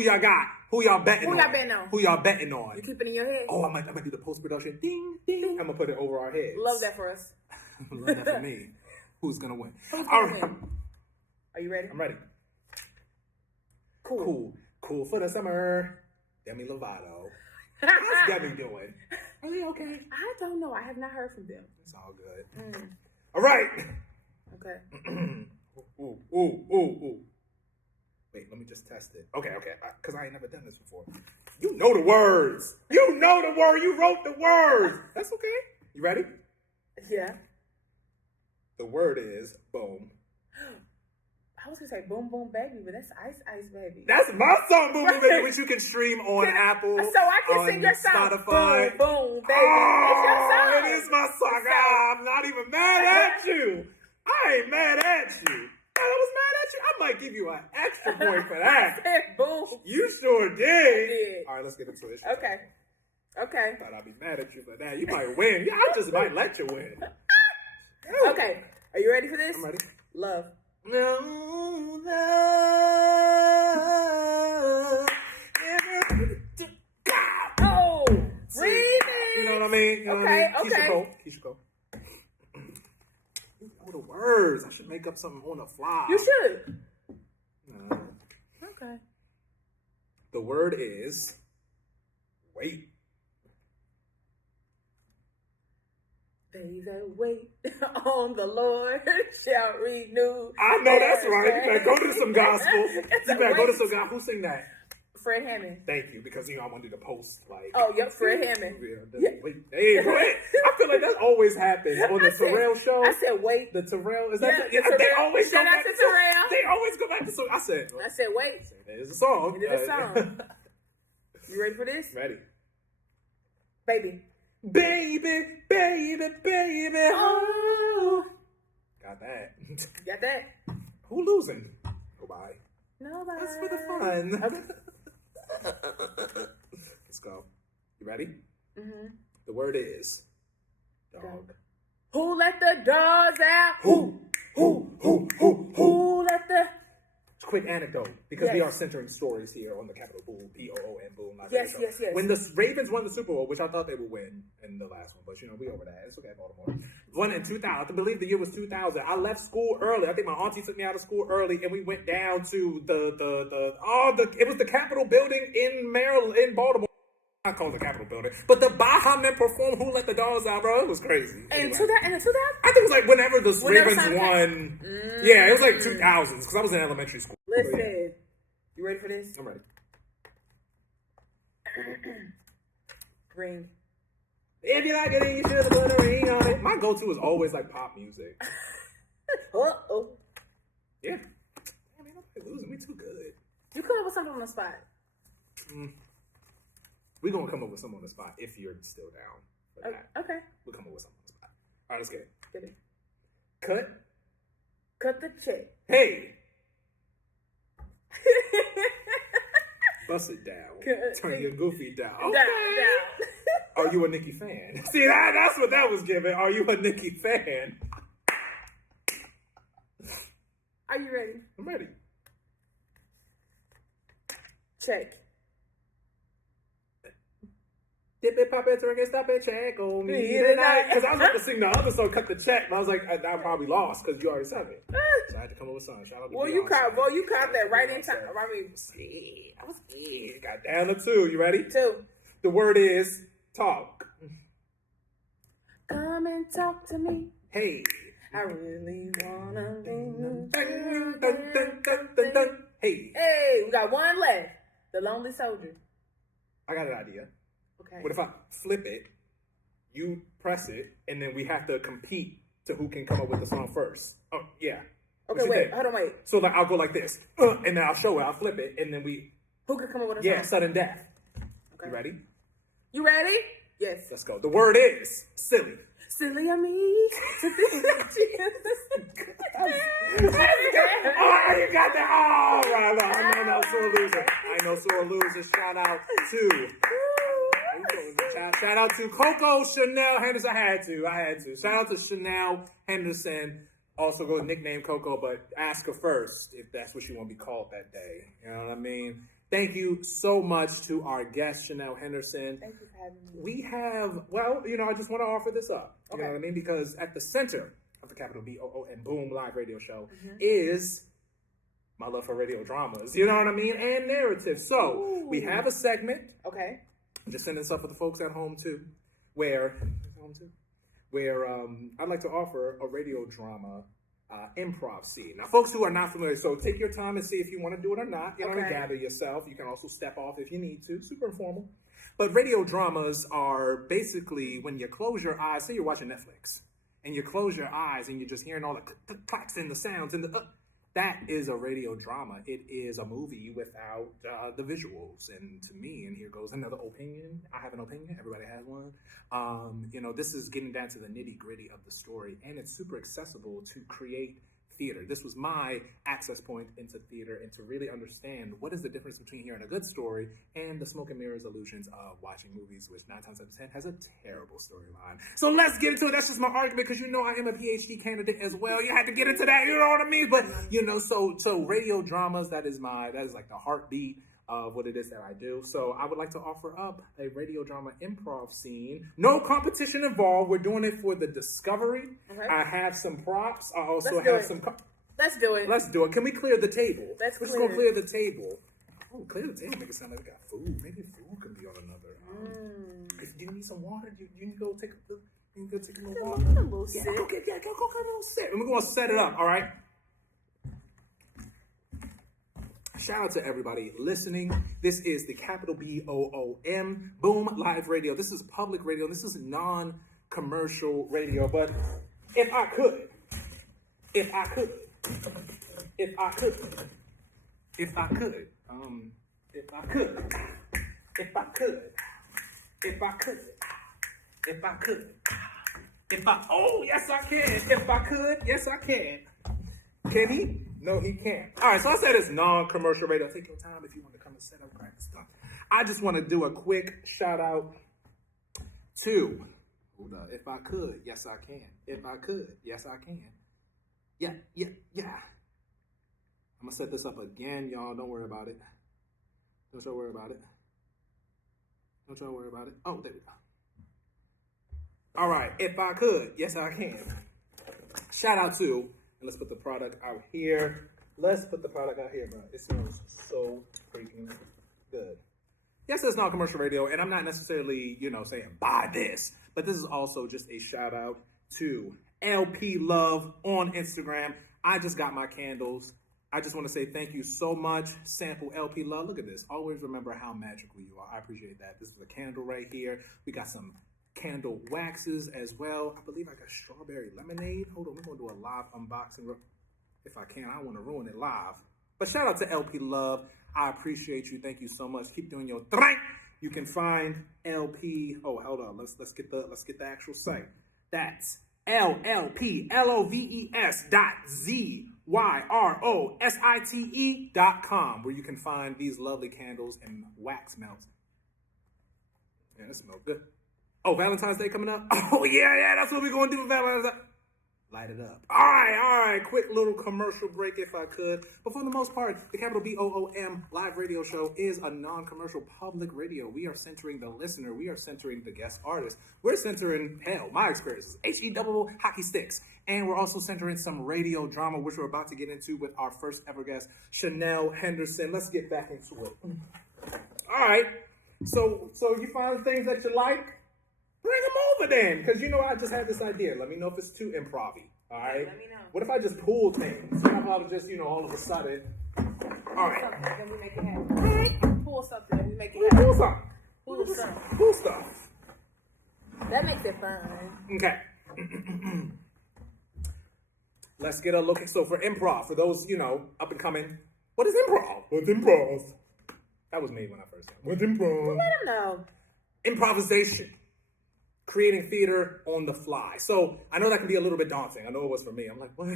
y'all got? Who y'all betting on? Who y'all betting on? You keep it in your head? Oh, I might do the post-production. Ding, ding. I'm going to put it over our heads. Love that for us. Love that for me. Who's going to win? All right. Are you ready? I'm ready. Cool for the summer. Demi Lovato. How's Demi doing? Are they okay? I don't know. I have not heard from them. It's all good. All right. Okay. Ooh. Wait, let me just test it. Okay. Because I ain't never done this before. You know the words. You know the word. You wrote the words. That's okay. You ready? Yeah. The word is boom. I was going to say Boom Boom Baby, but that's Ice Ice Baby. That's my song, Boom Boom Baby, which you can stream on Apple. So I can sing your song. Spotify. Boom Boom Baby. It's your song. It is my song. I'm not even mad at you. I ain't mad at you. I was mad at you. I might give you an extra point for that. I said boom. You sure did. I did. All right, let's get into it. Okay. Thought I'd be mad at you for that. You might win. I just might let you win. Okay. Are you ready for this? I'm ready. Love. No love. Oh, remix. You know what I mean? You know what I mean? Keisha Cole. Oh, the words. I should make up something on the fly. You should. Okay. The word is wait. Baby, wait on the Lord shall renew. I know that's right. You better go to some gospel. Who sing that? Fred Hammond. Thank you, because I want to do the post Fred Hammond. Wait, hey, I feel like that always happens on the Terrell show. I said wait. The Terrell is that? They always go back to Terrell. They always go back to song. I said wait. There's a song. It is a song. You ready for this? Ready. Baby. Oh. Got that. Got that? Who losing? Nobody. Nobody. That's for the fun. Okay. Let's go. You ready? Mm-hmm. The word is dog. Who let the dogs out? Who let the... Quick anecdote, because we are centering stories here on the Capital Boom, B.O.O.M. Yes. When the Ravens won the Super Bowl, which I thought they would win in the last one, but we over that. It's okay, Baltimore. Won in 2000. I believe the year was 2000. I left school early. I think my auntie took me out of school early, and we went down to it was the Capitol building in Maryland, in Baltimore. I call it the Capitol building, but the Baha Men performed "Who Let the Dogs Out," bro. It was crazy. And anyway. 2000? I think it was like whenever the Ravens won. Yeah, it was like 2000s because I was in elementary school. Listen, you ready for this? I'm ready. Ring. If you like it and you feel the put a ring on it. My go-to is always like pop music. Oh. Yeah. Damn, ain't nobody losing. We too good. You come up with something on the spot. We're going to come up with something on the spot if you're still down for that. Okay. We'll come up with something on the spot. All right, let's get it. Get it. Cut the check. Hey. Bust it down. Turn your goofy down. Okay. Down. Are you a Nicki fan? See, that's what that was giving. Are you a Nicki fan? Are you ready? I'm ready. Check. Dip it, pop it, turn it, stop it, check on me tonight. Because I was about to sing the other song, Cut the Check, but I was like, I probably lost because you already sang it. So I had to come up with something. Shout out to You caught that right in time. I was scared. Got down to 2. You ready? 2. The word is talk. Come and talk to me. Hey. I really wanna be. Hey. Hey, we got one left. The Lonely Soldier. I got an idea. Okay. What if I flip it, you press it, and then we have to compete to who can come up with the song first? Oh, yeah. Okay, wait. Hold on, wait. So like, I'll go like this, and then I'll show it. I'll flip it, and then we... Who can come up with a song? Yeah, sudden death. Okay. You ready? You ready? Yes. Let's go. The word is silly. Silly of me. To think that you got that. Oh, right. I know sore loser. I know sore losers. Shout out to... Shout out to Coco Sha-Nel Henderson. I had to. Shout out to Sha-Nel Henderson. Also go nickname Coco, but ask her first if that's what she want to be called that day. You know what I mean? Thank you so much to our guest, Sha-Nel Henderson. Thank you for having me. We have, I just want to offer this up. You know what I mean? Because at the center of the capital B.0.0.M live radio show is my love for radio dramas. You know what I mean? And narratives. So we have a segment. Okay. I'm just sending stuff for the folks at home too, where I'd like to offer a radio drama improv scene. Now, folks who are not familiar, so take your time and see if you want to do it or not. You know, gather yourself. You can also step off if you need to. Super informal. But radio dramas are basically when you close your eyes. Say you're watching Netflix, and you close your eyes and you're just hearing all the clacks and the sounds and the. That is a radio drama. It is a movie without the visuals. And to me, and here goes another opinion. I have an opinion. Everybody has one. This is getting down to the nitty gritty of the story, and it's super accessible to create theater. This was my access point into theater and to really understand what is the difference between hearing a good story and the smoke and mirrors illusions of watching movies, which 9 times out of 10 has a terrible storyline. So let's get into it. That's just my argument because I am a PhD candidate as well. You had to get into that, you know what I mean? But so radio dramas, that is like the heartbeat of what it is that I do. So I would like to offer up a radio drama improv scene. No competition involved. We're doing it for the discovery. Okay. I have some props. I also have some... Let's do it. Let's do it. Can we clear the table? We're just going to clear the table. Oh, clear the table. Make it sound like we got food. Maybe food could be on another... Do you need some water? Do you need to go take a little water? A little sip. Go get a little sip. And we're going to set it up, all right? Shout out to everybody listening. This is the capital B.O.O.M. Boom Live Radio. This is public radio. This is non-commercial radio. But if I could, oh, yes, I can. If I could, yes, I can. Can he? No, he can't. All right, so I said it's non-commercial radio. Take your time if you want to come and set up practice stuff. I just want to do a quick shout out to, if I could, yes, I can. If I could, yes, I can. Yeah. I'm going to set this up again, y'all. Don't worry about it. Don't y'all worry about it. Oh, there we go. All right, if I could, yes, I can. Shout out to... Let's put the product out here. Bro. It smells so freaking good. Yes, it's non-commercial radio, and I'm not necessarily, saying buy this, but this is also just a shout out to LP Love on Instagram. I just got my candles. I just want to say thank you so much, Sample LP Love. Look at this. Always remember how magical you are. I appreciate that. This is a candle right here. We got some candle waxes as well. I believe I got strawberry lemonade. Hold on, we're going to do a live unboxing. If I can, I don't want to ruin it live. But shout out to LP Love. I appreciate you. Thank you so much. Keep doing your thing. You can find LP. Oh, hold on. Let's get the actual site. That's LLPLOVES.ZYROSITE.com, where you can find these lovely candles and wax melts. Yeah, that smells good. Oh, Valentine's Day coming up? Oh, yeah, that's what we're going to do for Valentine's Day. Light it up. All right. Quick little commercial break if I could. But for the most part, the capital B.O.O.M. live radio show is a non-commercial public radio. We are centering the listener. We are centering the guest artist. We're centering, my experiences, H-E-double hockey sticks. And we're also centering some radio drama, which we're about to get into with our first ever guest, Sha-Nel Henderson. Let's get back into it. All right. So you find things that you like? Bring them over then, because I just had this idea. Let me know if it's too improv-y, all right? Let me know. What if I just pull things? How about just, all of a sudden? All right. Then we make it happen. Pull something, then we make it happen. Pull something. Pull something. Pull stuff. That makes it fun. Okay. Let's get a look. So for improv, for those, up and coming, what is improv? What's improv? That was me when I first started. What's improv? Let them know. Improvisation. Creating theater on the fly. So I know that can be a little bit daunting. I know it was for me. I'm like, what?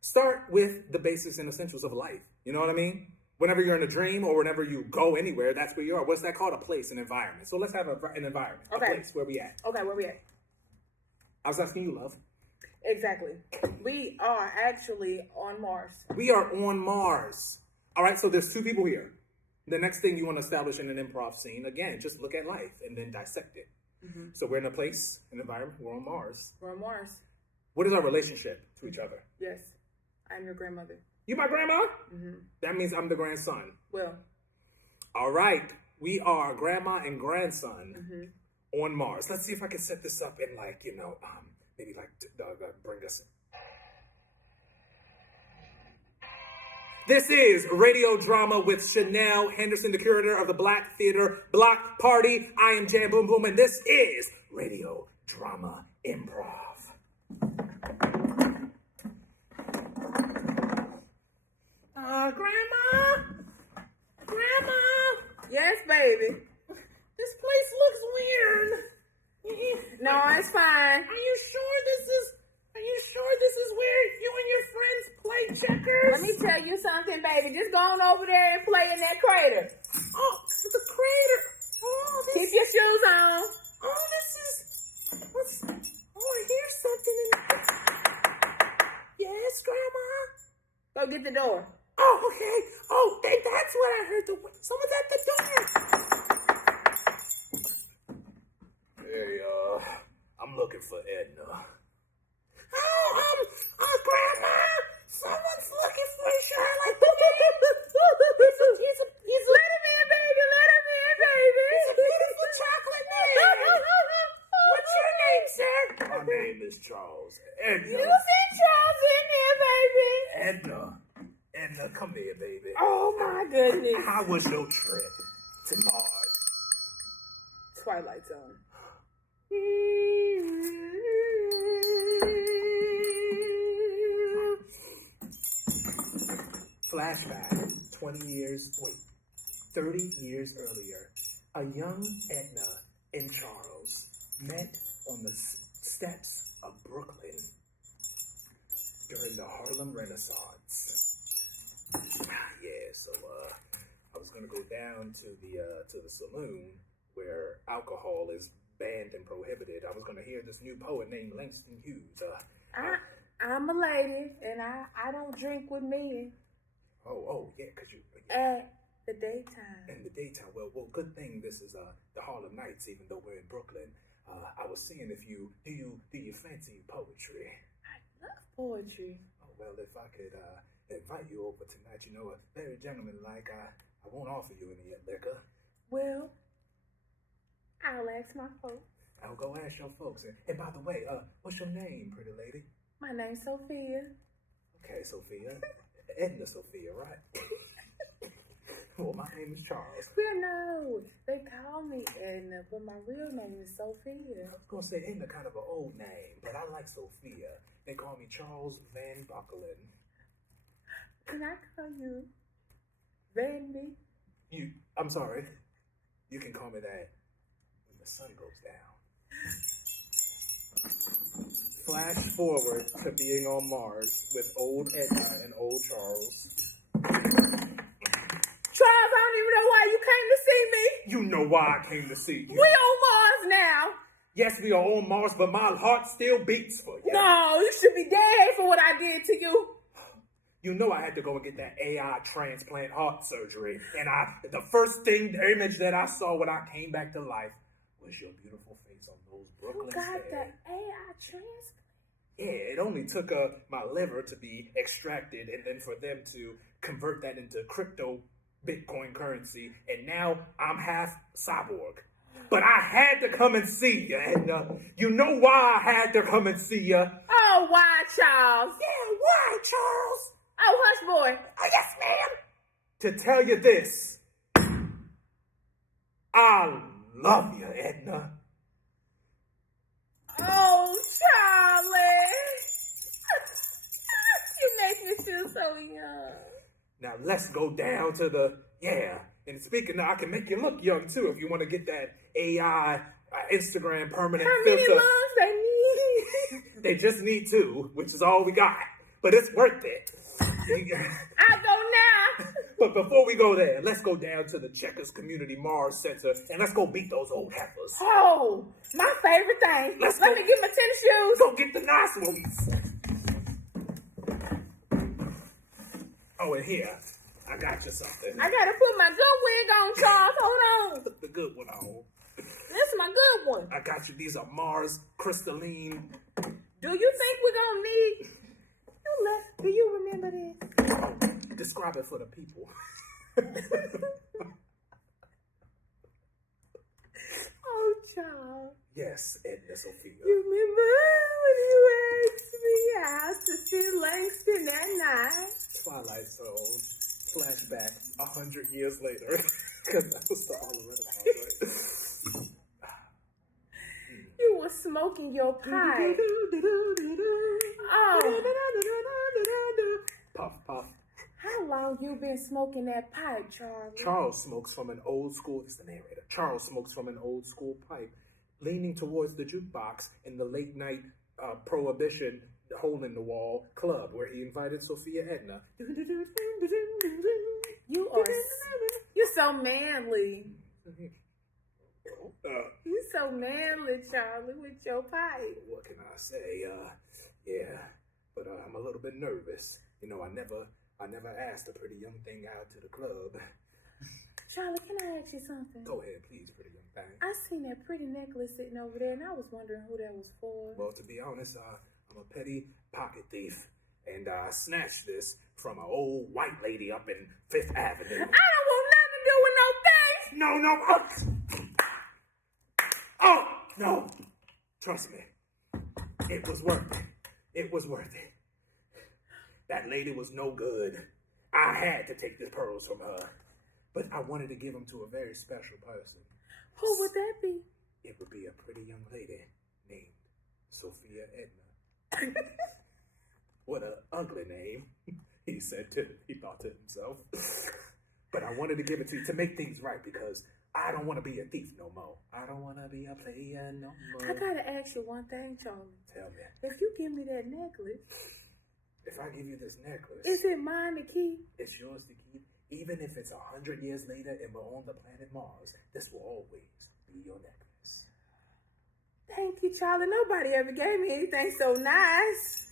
Start with the basics and essentials of life. You know what I mean? Whenever you're in a dream or whenever you go anywhere, that's where you are. What's that called? A place, an environment. So let's have an environment. Okay. A place. Where we at? Okay, where we at? I was asking you, love. Exactly. We are actually on Mars. We are on Mars. All right, so there's two people here. The next thing you want to establish in an improv scene, again, just look at life and then dissect it. Mm-hmm. So we're in a place, an environment, we're on Mars. We're on Mars. What is our relationship to each other? Yes. I'm your grandmother. You my grandma? Mm-hmm. That means I'm the grandson. Well. All right. We are grandma and grandson on Mars. Let's see if I can set this up in maybe bring us in. This is Radio Drama with Sha-Nel Henderson, the curator of the Black Theater Block Party. I am JAMBOOMBOOM, and this is Radio Drama Improv. Grandma? Yes, baby. This place looks weird. No, it's fine. Are you sure this is where you and your friends play checkers? Let me tell you something, baby. Just go on over there and play in that crater. Oh, the crater. Oh, Keep your shoes on. Oh, I hear something in there. Yes, Grandma? Go get the door. Oh, okay. Oh, that's what I heard. Someone's at the door. Hey, I'm looking for Edna. Grandma, someone's looking for Charlotte. He's Let him in, baby. Let him in, baby. He's a beautiful chocolate man. What's your name, sir? My name is Charles. Edna. You sent Charles in here, baby. Edna, come here, baby. Oh, my goodness. How was your trip to Mars? Twilight Zone. Flashback 30 years earlier, a young Edna and Charles met on the steps of Brooklyn during the Harlem Renaissance. So I was gonna go down to the saloon where alcohol is banned and prohibited. I was gonna hear this new poet named Langston Hughes. I'm a lady, and I don't drink with men. Oh, yeah, because you... At the daytime. In the daytime. Well, good thing this is the Harlem Nights, even though we're in Brooklyn. I was seeing if do you fancy poetry? I love poetry. Oh, well, if I could invite you over tonight, a very gentleman-like, I won't offer you any liquor. Well, I'll ask my folks. I'll go ask your folks. And by the way, what's your name, pretty lady? My name's Sophia. Okay, Sophia. Edna Sophia, right? Well, my name is Charles. Well, no, they call me Edna, but my real name is Sophia. I was gonna say Edna kind of an old name, but I like Sophia. They call me Charles Van Buckelen. Can I call you Vandy? I'm sorry. You can call me that when the sun goes down. Flash forward to being on Mars with old Edna and old Charles. Charles, I don't even know why you came to see me. You know why I came to see you. We on Mars now. Yes, we are on Mars, but my heart still beats for you. No, you should be dead for what I did to you. You know I had to go and get that AI transplant heart surgery. And the first image that I saw when I came back to life was your beautiful face on those Brooklyn You got stairs. the AI transplant? Yeah, it only took my liver to be extracted and then for them to convert that into crypto Bitcoin currency. And now I'm half cyborg. But I had to come and see you. And you know why I had to come and see you? Oh, why, Charles? Yeah, why, Charles? Oh, hush, boy. Oh, yes, ma'am. To tell you this, I love you, Edna. Oh, Charlie. You make me feel so young. Now let's go down to the, and speaking of, I can make you look young too if you want to get that AI Instagram permanent How filter. many months they need? They just need 2, which is all we got. But it's worth it. I go now. But before we go there, let's go down to the Checkers Community Mars Center and let's go beat those old heifers. Oh, my favorite thing. Let me get my tennis shoes. Go get the nice ones. Oh, and here, I got you something. I gotta put my good wig on, Charles. Hold on. Put the good one on. That's my good one. I got you. These are Mars crystalline. Do you think we're gonna need? Do you remember this? Describe it for the people. Oh, Charles. Yes, Edna Sophia. You remember when you asked me out to see Langston that night? Twilight Zone. Flashback 100 years later. Because that was the Oliver. You were smoking your pipe. Oh. Puff, puff. How long you been smoking that pipe, Charles? Charles smokes from an old school, it's the narrator. Charles smokes from an old school pipe, leaning towards the jukebox in the late night prohibition hole in the wall club where he invited Sophia Edna. You're so manly. You're so manly, Charlie, with your pipe. What can I say? But I'm a little bit nervous. You know, I never asked a pretty young thing out to the club. Charlie, can I ask you something? Go ahead, please, pretty young thing. I seen that pretty necklace sitting over there, and I was wondering who that was for. Well, to be honest, I'm a petty pocket thief, and I snatched this from an old white lady up in Fifth Avenue. I don't want nothing to do with no thing. No. Oh, no. Trust me. It was worth it. It was worth it. That lady was no good. I had to take the pearls from her. But I wanted to give them to a very special person. Who would that be? It would be a pretty young lady named Sophia Edna. What an ugly name, he thought to himself. But I wanted to give it to you to make things right because I don't want to be a thief no more. I don't want to be a player no more. I gotta ask you one thing, Charlie. Tell me. If you give me that necklace, if I give you this necklace, is it mine to keep? It's yours to keep. Even if it's 100 years later and we're on the planet Mars, this will always be your necklace. Thank you, Charlie. Nobody ever gave me anything so nice.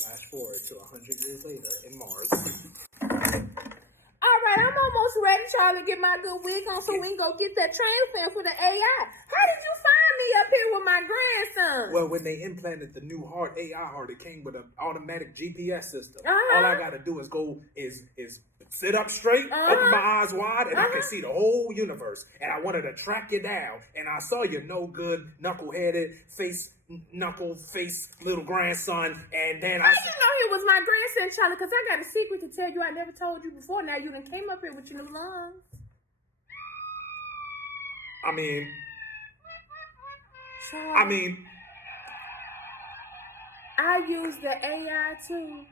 Flash forward to 100 years later in Mars. All right, I'm almost ready, Charlie, to get my good wig on so we can go get that transplant for the AI. How did you find me up here with my grandson? Well, when they implanted the new heart, AI heart, it came with an automatic GPS system. Uh-huh. All I got to do is go is sit up straight, open my eyes wide, and I can see the whole universe. And I wanted to track you down, and I saw your no good, knuckle-headed, face knuckle face little grandson, and then How you know he was my grandson, Charlie? Because I got a secret to tell you I never told you before. Now you done came up here with your new lungs. I mean, Charlie, I use the AI too.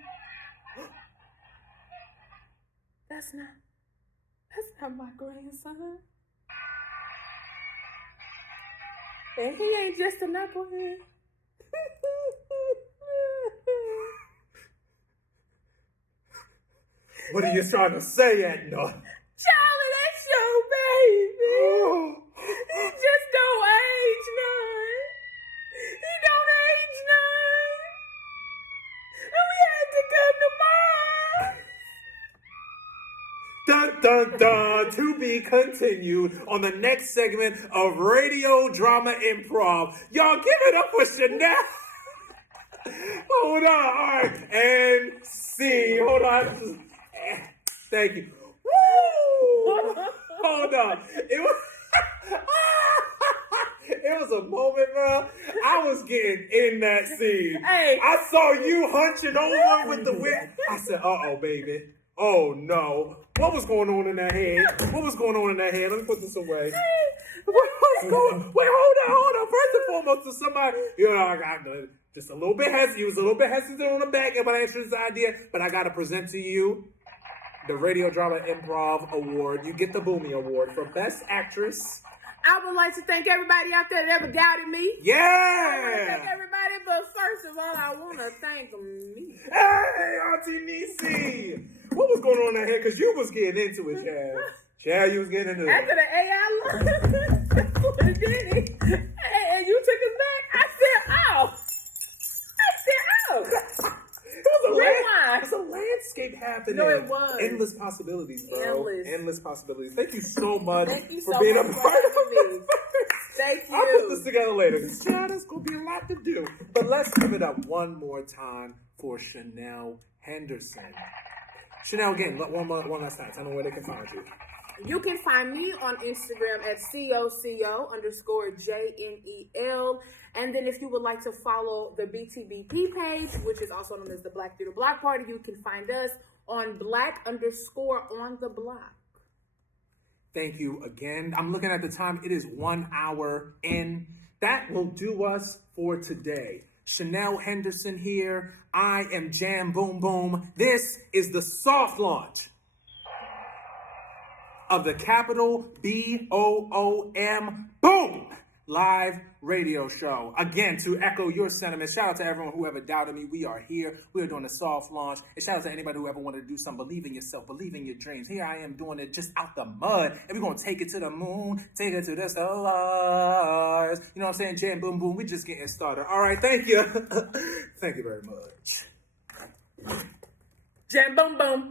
That's not my grandson. And he ain't just a knucklehead. what are you trying to say, Edna? Charlie, that's your baby. He just don't age none. He don't age none. And we had to come to Mars. Dun dun dun, to be continued on the next segment of Radio Drama Improv. Y'all give it up for Sha-Nel. Hold on, all right, and see, hold on. Thank you. Woo! Hold on. It was a moment, bro. I was getting in that scene. Hey. I saw you hunching over with the whip. I said, uh-oh, baby. Oh, no. What was going on in that head? What was going on in that head? Let me put this away. What was going? Wait, hold on. First and foremost, to somebody, I got just a little bit hesitant. He was a little bit hesitant on the back end, but I answered this idea. But I got to present to you the Radio Drama Improv Award. You get the Boomy Award for Best Actress. I would like to thank everybody out there that ever doubted me. Yeah! I want to thank everybody, but first of all, I want to thank me. Hey, Auntie Niecy! What was going on in here? Because you was getting into it, Chad. Chad, you was getting into it. After the AI look, and you took us back, I said, oh. It was a landscape happening. No, it was. Endless possibilities, bro. Endless possibilities. Thank you so much for being a much part of me. Thank you. I'll put this together later. Chad, there's going to be a lot to do. But let's give it up one more time for Sha-Nel Henderson. Sha-Nel, again, one last time. Tell them where they can find you. You can find me on Instagram at COCO_JNEL. And then if you would like to follow the BTBP page, which is also known as the Black Theater Block Party, you can find us on Black_on the Block. Thank you again. I'm looking at the time. It is 1 hour in. That will do us for today. Sha-Nel Henderson here. I am JAMBOOMBOOM. This is the soft launch of the capital B.0.0.M. Boom! Live radio show. Again, to echo your sentiments, shout out to everyone who ever doubted me. We are here. We are doing a soft launch. And shout out to anybody who ever wanted to do something. Believe in yourself. Believe in your dreams. Here I am doing it just out the mud. And we're going to take it to the moon. Take it to the stars. You know what I'm saying? Jam, boom, boom. We just getting started. All right. Thank you. Thank you very much. Jam, boom, boom.